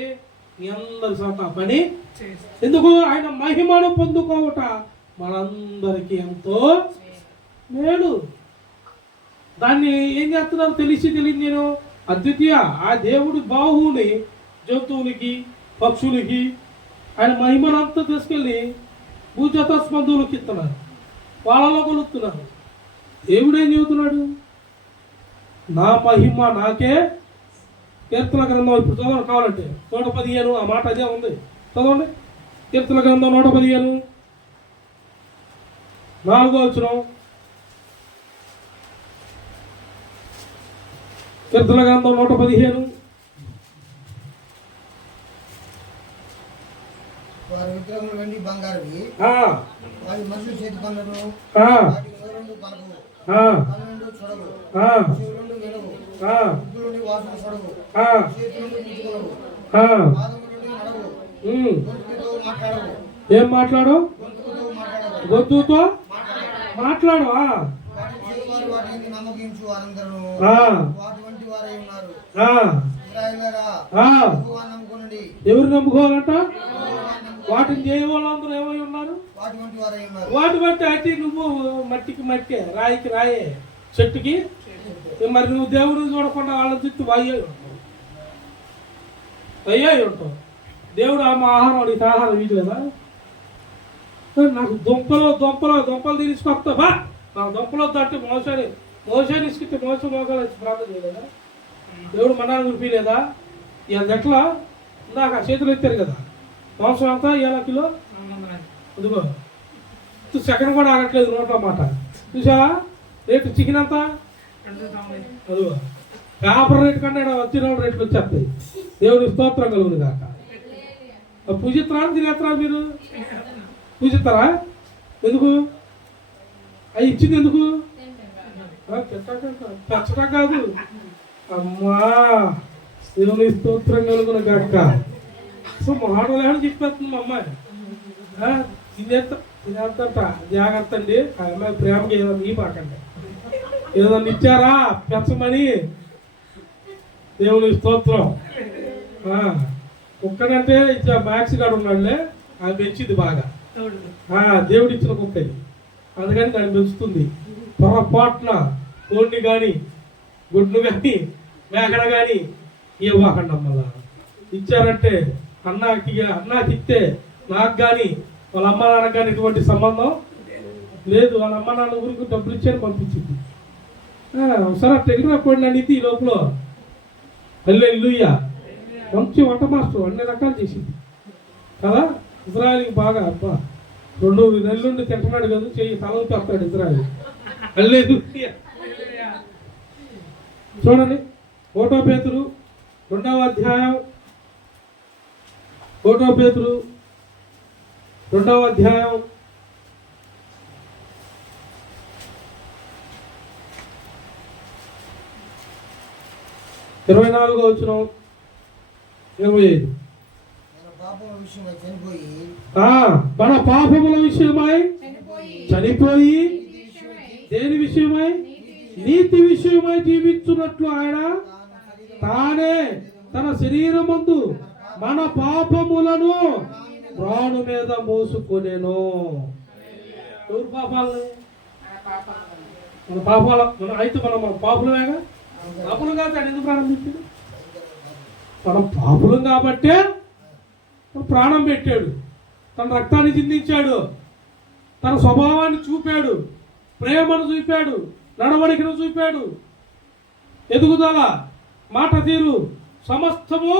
మీ అందరి సొంత పని. ఎందుకు? ఆయన మహిమను పొందుకోవట మనందరికీ ఎంతో మేలు. దాన్ని ఏం చేస్తున్నారు తెలియదు నేను. అద్వితీయ ఆ దేవుడి బాహువుని జంతువులకి పక్షులకి ఆయన మహిమనంతా తీసుకెళ్ళి భూజతస్పందువులకి ఇస్తున్నారు, వాళ్ళలో కొలుస్తున్నారు. దేవుడేం చెబుతున్నాడు? నా మహిమ నాకే. కీర్తన గ్రంథం ఇప్పుడు చదవండి కావాలంటే 115 ఆ మాట అదే ఉంది, చదవండి. కీర్తన గ్రంథం 115 4వ వచనం. కీర్తన గ్రంథం 115. వారి విగ్రహములు వెండి బంగారువి, వారి మనుషుల చేతి పనులను, వాటి నోరెండు పలుకు, కన్నుండు చొడగు, చెవులుండు వెలుగు, ముగ్గులుండి వాసన సొడగు, చేతులుండి ముచ్చుకొనవు, పాదములుండి నడవు, గొంతుకుతో మాట్లాడవు. ఏం మాట్లాడు? గొంతుతో మాట్లాడు. వాటి చేయువారు వాటిని నమ్మకించు వారందరూ వాటి వంటి వారై ఉన్నారు. ఇశ్రాయేలులారా, యెహోవా నమ్ముకొనుడి. ఎవరు నమ్ముకోవాలంట? వాటిని చేయ వాళ్ళందరూ ఏమై ఉన్నారు? వాటి వంటి వారై ఉన్నారు. వాటి బట్టి అయితే నువ్వు మట్టికి మట్టే, రాయికి రాయే, చెట్టుకి. మరి నువ్వు దేవుడిని చూడకుండా వాళ్ళ చుట్టూ అయ్యాయి ఉంటావు. దేవుడు ఆహారం నీకు ఆహారం ఇవ్వలేదా? నాకు దుంపలు తీసుకొస్తా బా, నాకు దుంపలు వద్దంటే మోసాన్ని ఇసుకుంటే మోకాలు వచ్చి ప్రార్థన చేయలేదా? దేవుడు మనాన్ని చూపించలేదా? ఇవాళ ఎట్లా ఇందాక చేతులు ఎత్తారు కదా, మాంసం అంతా ఇలా కిలో, అదిగో సెకండ్ కూడా ఆగట్లేదు నోట్లో మాట. చూసావా రేటు? చికెన్ అంతా అదిగో పేపర్ రేటు కన్నా వచ్చిన రేట్లు వచ్చేస్తాయి. దేవుడి స్తోత్రం కలుగుతుంది కాక. పూజిస్తారా తినేస్తారా? మీరు పూజిస్తారా? ఎందుకు? అవి ఇచ్చింది ఎందుకు? పెంచడం కాదు. అమ్మా దేవుని స్తోత్రం కలుగును కాక. సో మాటలు చెప్పేస్తుంది మా అమ్మాయి. తినేస్తా జాగ్రత్త అండి, ఆ అమ్మాయి ప్రేమకి ఏదైనా ఈ పాకండి, ఏదన్నా ఇచ్చారా పెంచమని. దేవుని స్తోత్రం. కుక్కనంటే ఇచ్చా మ్యాక్స్ గాడు ఉన్నాడులే, ఆమె పెంచింది బాగా. దేవుడు ఇచ్చిన కుక్క ఇది, అందుకని దాన్ని పెంచుతుంది. పొరపాటున కోడిని కానీ గుడ్లు కానీ మేకడ కానీ ఇవ్వకండి అమ్మలా. ఇచ్చారంటే అన్నకి ఇస్తే నాకు కానీ వాళ్ళ అమ్మ నాన్నకు కానీ ఎటువంటి సంబంధం లేదు. వాళ్ళ అమ్మ నాన్న ఊరికి డబ్బులు ఇచ్చాను పంపించింది. ఒకసారి టెలిగ్రాఫ్ కోడిని అడిగితే ఈ లోపల హల్లెలూయా మంచి వంట మాస్టర్ అన్ని రకాలు చేసింది కదా. ఇజ్రాయల్కి బాగా అబ్బా 2 నెలల నుండి తింటున్నాడు కదా, చెయ్యి తల వస్తాడు ఇజ్రాయల్. హల్లెలూయా. చూడండి 1 పేతురు 2వ అధ్యాయం 1 పేతురు 2వ అధ్యాయం 24వ వచనం 25. మన పాపం విషయమై చనిపోయి మన పాపముల విషయమై చనిపోయి దేని విషయమై? నీతి విషయమై జీవించున్నట్లు ఆయన తానే తన శరీరమందు మన పాపములను ప్రాణు మీద మోసుకొనెను. ఎవరు పాపాలని? మన పాపాల అయితే మన పాపులమేగా. పాపులు కాదు ఆయన ఎందుకు ప్రాణం పెట్టాడు? మనం పాపులం కాబట్టే ప్రాణం పెట్టాడు. తన రక్తాన్ని చిందించాడు, తన స్వభావాన్ని చూపాడు, ప్రేమను చూపాడు, నడవడికను చూపాడు, ఎదుగుదల, మాట తీరు సమస్తము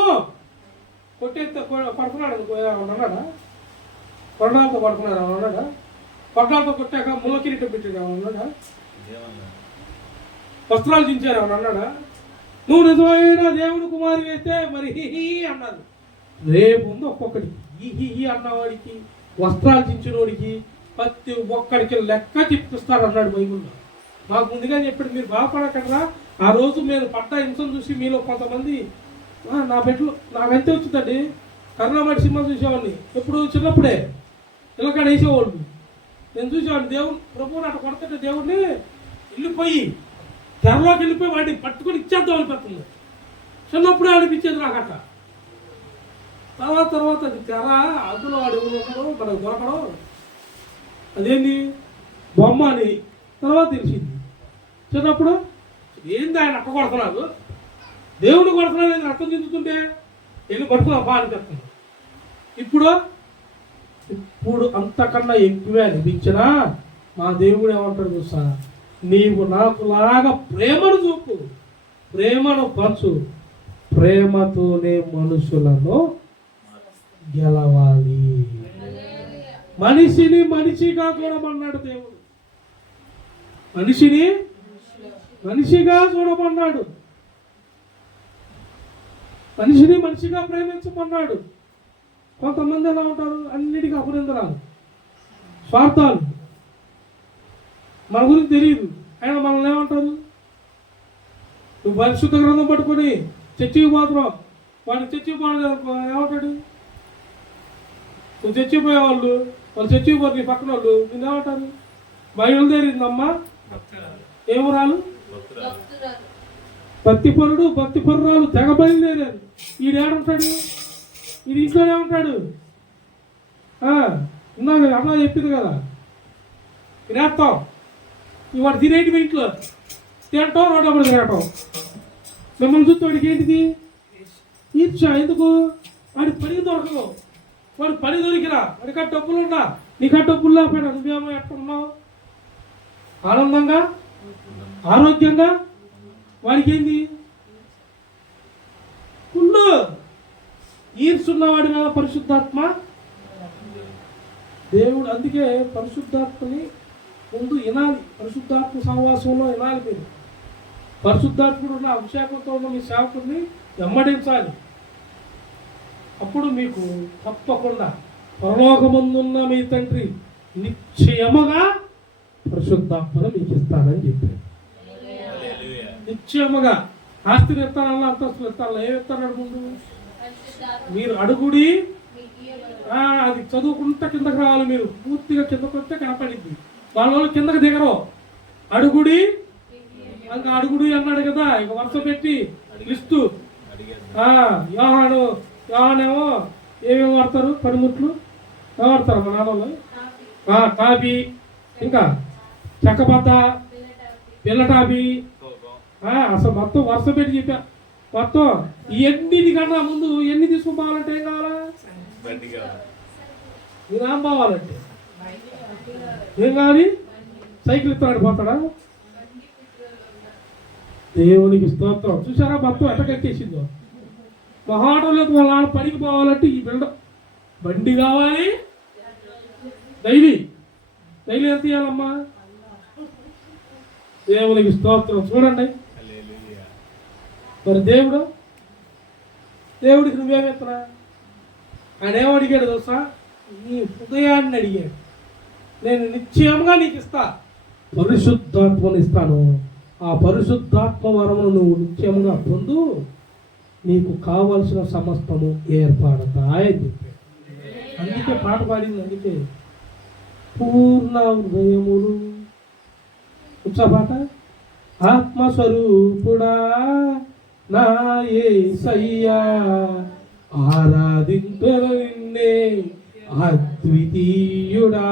పడుకున్నాడు. ఉన్నాడా? కొరడాలతో పడుకున్నాడు ఉన్నాడా? కొరడాలతో కొట్టాక ముళ్ళ కిరీటం పెట్టాడు ఉన్నాడా? వస్త్రాలు చించారు అన్నాడా? నువ్వు నిజమైన దేవుడు కుమారి అయితే మరి హి అన్నారు. రేపు ఉంది ఒక్కొక్కడికి ఈ అన్నవాడికి, వస్త్రాలు చించినోడికి ప్రతి ఒక్కడికి లెక్క చెప్పిస్తారు అన్నాడు బైబుల్లో. మాకు ముందుగా చెప్పాడు, మీరు బాధపడకరా. ఆ రోజు నేను పడ్డ హింసను చూసి మీలో కొంతమంది నా బెడ్లు నాకంతే వచ్చిందండి. కరుణామణి సినిమా చూసేవాడిని ఎప్పుడు చిన్నప్పుడే ఇలాకాడ వేసేవాళ్ళు. నేను చూసేవాడిని దేవుడు ప్రభువుని అట్లా కొడుతుంటే దేవుడిని వెళ్ళిపోయి తెరలోకి వెళ్ళిపోయి వాడిని పట్టుకొని ఇచ్చేద్దాం అనిపిస్తుంది. చిన్నప్పుడే అనిపించేది నాకు అట్లా. తర్వాత అది తెర అందులో వాడు ఎవరు మనకు దొరకడం అదేంటి బొమ్మ అని తర్వాత తెలిసింది. చిన్నప్పుడు ఏంది ఆయన అక్క కొడుతున్నాడు, దేవుడు కొడుతున్నాడు, రక్తం చెందుతుంటే వెళ్ళి పట్టుకున్నా బా అనిపిస్తుంది. ఇప్పుడు అంతకన్నా ఎక్కువే అనిపించినా మా దేవుడు ఏమంటాడు చూసా, నీవు నాకు లాగా ప్రేమను చూపు, ప్రేమను పంచు, ప్రేమతోనే మనుషులను గెలవాలి. మనిషిని మనిషిగా చూడమన్నాడు దేవుడు. మనిషిని మనిషిగా చూడమన్నాడు. మనిషిని మనిషిగా ప్రేమించమన్నాడు. కొంతమంది ఎలా ఉంటారు? అన్నిటికీ అభినందనాలు, స్వార్థాలు, మన గురించి తెలియదు. ఆయన మనల్ని ఏమంటారు? నువ్వు పరిశుద్ధ గ్రంథం పట్టుకొని చర్చికి పోతున్నావు, వాడిని చర్చికి పోవడం ఏమంటాడు? నువ్వు చచ్చిపోయేవాళ్ళు వాళ్ళు చచ్చిపోతారు, నీ పక్కన వాళ్ళు నేనేమంటారు? బయలుదేరిందమ్మా ఏమరాలు భక్తిపరుడు భక్తిపరురాలు తెగ బయలుదేరారు. ఈడేడుంటాడు? ఇది ఇంట్లోనే ఉంటాడు. ఇందాక అమ్మ చెప్పింది కదా, తినేస్తాం ఇవాడు తినేటి మీ ఇంట్లో తినటం, రోడ్డు తినటం. మిమ్మల్ని చూస్తే వాడికి ఏంటిది? ఈర్ష. ఎందుకు? వాడి పని దొరకదు. వాడు పని దొరికిరా, వాడికి ఆ డబ్బులు ఉన్నా, నీకు ఆ డబ్బులు లేకపోయినా నువ్వేమో ఎట్టున్నావు ఆనందంగా ఆరోగ్యంగా. వాడికి ఏంది? కుళ్ళు. ఈర్చున్నవాడి మీద పరిశుద్ధాత్మ దేవుడు. అందుకే పరిశుద్ధాత్మని ముందు వినాలి, పరిశుద్ధాత్మ సహవాసంలో వినాలి. మీరు పరిశుద్ధాత్ముడు ఉన్న అభిషేకంతో ఉన్న మీ సేవకుడిని వెంబడించాలి. అప్పుడు మీకు తప్పకుండా పరలోకమందున్న మీ తండ్రి నిశ్చయముగా పరిశుద్ధాత్మను మీకు ఇస్తానని చెప్పారు. నిశ్చయముగా. ఆస్తిని ఇస్తానన్నా, అంతస్తులు ఇస్తాను, ఏమి ఇస్తాడు ముందు? మీరు అడుగుడి, అది చదువుకుంటా కిందకి రావాలి. మీరు పూర్తిగా కిందకు వస్తే కనపడిద్ది. వాళ్ళ కిందకి దిగరు. అడుగుడి, ఇంకా అడుగుడి అన్నాడు కదా, ఇక వరుస పెట్టి లిస్టు. యోహానేమో ఏమేమి వాడతారు? పనిముట్లు వాడతారు మా నాన్నలు. టాబీ, ఇంకా చెక్కబద్ద, పిల్లటాబీ, అసలు మొత్తం వరుస పెట్టి చెప్పా. మొత్తం ఎన్నిటికన్నా ముందు ఎన్ని తీసుకుని పోవాలంటే ఏం కావాలా? మీ నాన్న పోవాలంటే ఏం కావాలి? సైకిల్ ఇస్తాడు పోతాడా? దేవునికి స్తోత్రం. చూసారా మొత్తం ఎట్ట కట్టేసిందో. మహాటంలోకి వాళ్ళ నాన్న పనికి పోవాలంటే ఈ బండి కావాలి. డైలీ ఎంత ఇవ్వాలమ్మా? దేవునికి స్తోత్రం. చూడండి మరి దేవుడికి నువ్వేమెత్తనా? ఆయన ఏమడిగాడు తెలుసా? నీ హృదయాన్ని అడిగాడు. నేను నిశ్చయంగా నీకు ఇస్తా, పరిశుద్ధాత్మను ఇస్తాను. ఆ పరిశుద్ధాత్మ వరమును నువ్వు నిశ్చయంగా పొందు, నీకు కావలసిన సమస్తము ఏర్పడతాయని చెప్పాడు. అందుకే పాట పాడింది. అందుకే పూర్ణ హృదయములు ఉత్సాహపాట. ఆత్మస్వరూపుడా నా యేసయ్యా, ఆరాధింతును నిన్నే అద్వితీయుడా,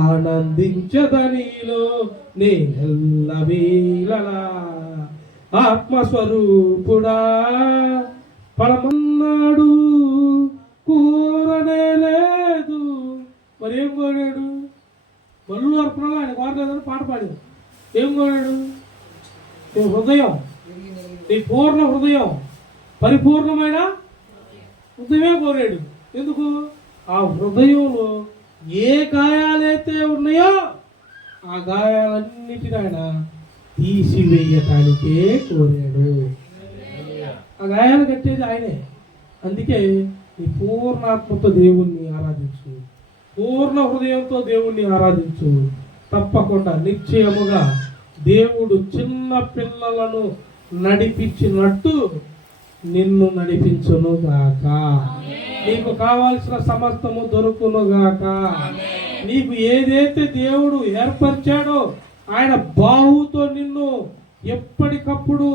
ఆనందించదనిలో నేనెల్లవేళలా. ఆత్మస్వరూపుడా పరమన్నాడు, కూరనే లేదు. మరి ఏం కోరాడు? బళ్ళు అర్పణలో ఆయన కోరలేదని పాట పాడాడు. ఏం కోరాడు? నీ హృదయం, నీ పూర్ణ హృదయం, పరిపూర్ణమైన హృదయమే కోరాడు. ఎందుకు? ఆ హృదయంలో ఏ గాయాలైతే ఉన్నాయో ఆ గాయాలన్నిటిని ఆయన తీసివేయటానికే కోరాడు. ఆ గాయాలు కట్టేది ఆయనే. అందుకే నీ పూర్ణాత్మతో దేవుణ్ణి ఆరాధించు, పూర్ణ హృదయంతో దేవుణ్ణి ఆరాధించు. తప్పకుండా నిశ్చయముగా దేవుడు చిన్న పిల్లలను నడిపించినట్టు నిన్ను నడిపించును గాక. నీకు కావాల్సిన సమస్తము దొరుకును గాక. నీకు ఏదైతే దేవుడు ఏర్పరిచాడో ఆయన బాహుతో నిన్ను ఎప్పటికప్పుడు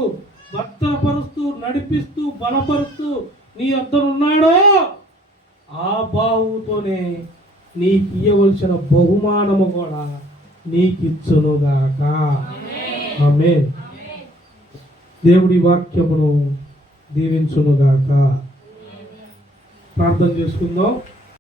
భద్రపరుస్తూ, నడిపిస్తూ, బలపరుస్తూ నీ వద్దనున్నాడో ఆ బాహుతోనే నీకు ఇవ్వవలసిన బహుమానము కూడా నీకిచ్చునుగాక. ఆమేన్. దేవుడి వాక్యమును దీవించునుగాక. ప్రార్థన చేసుకుందాం.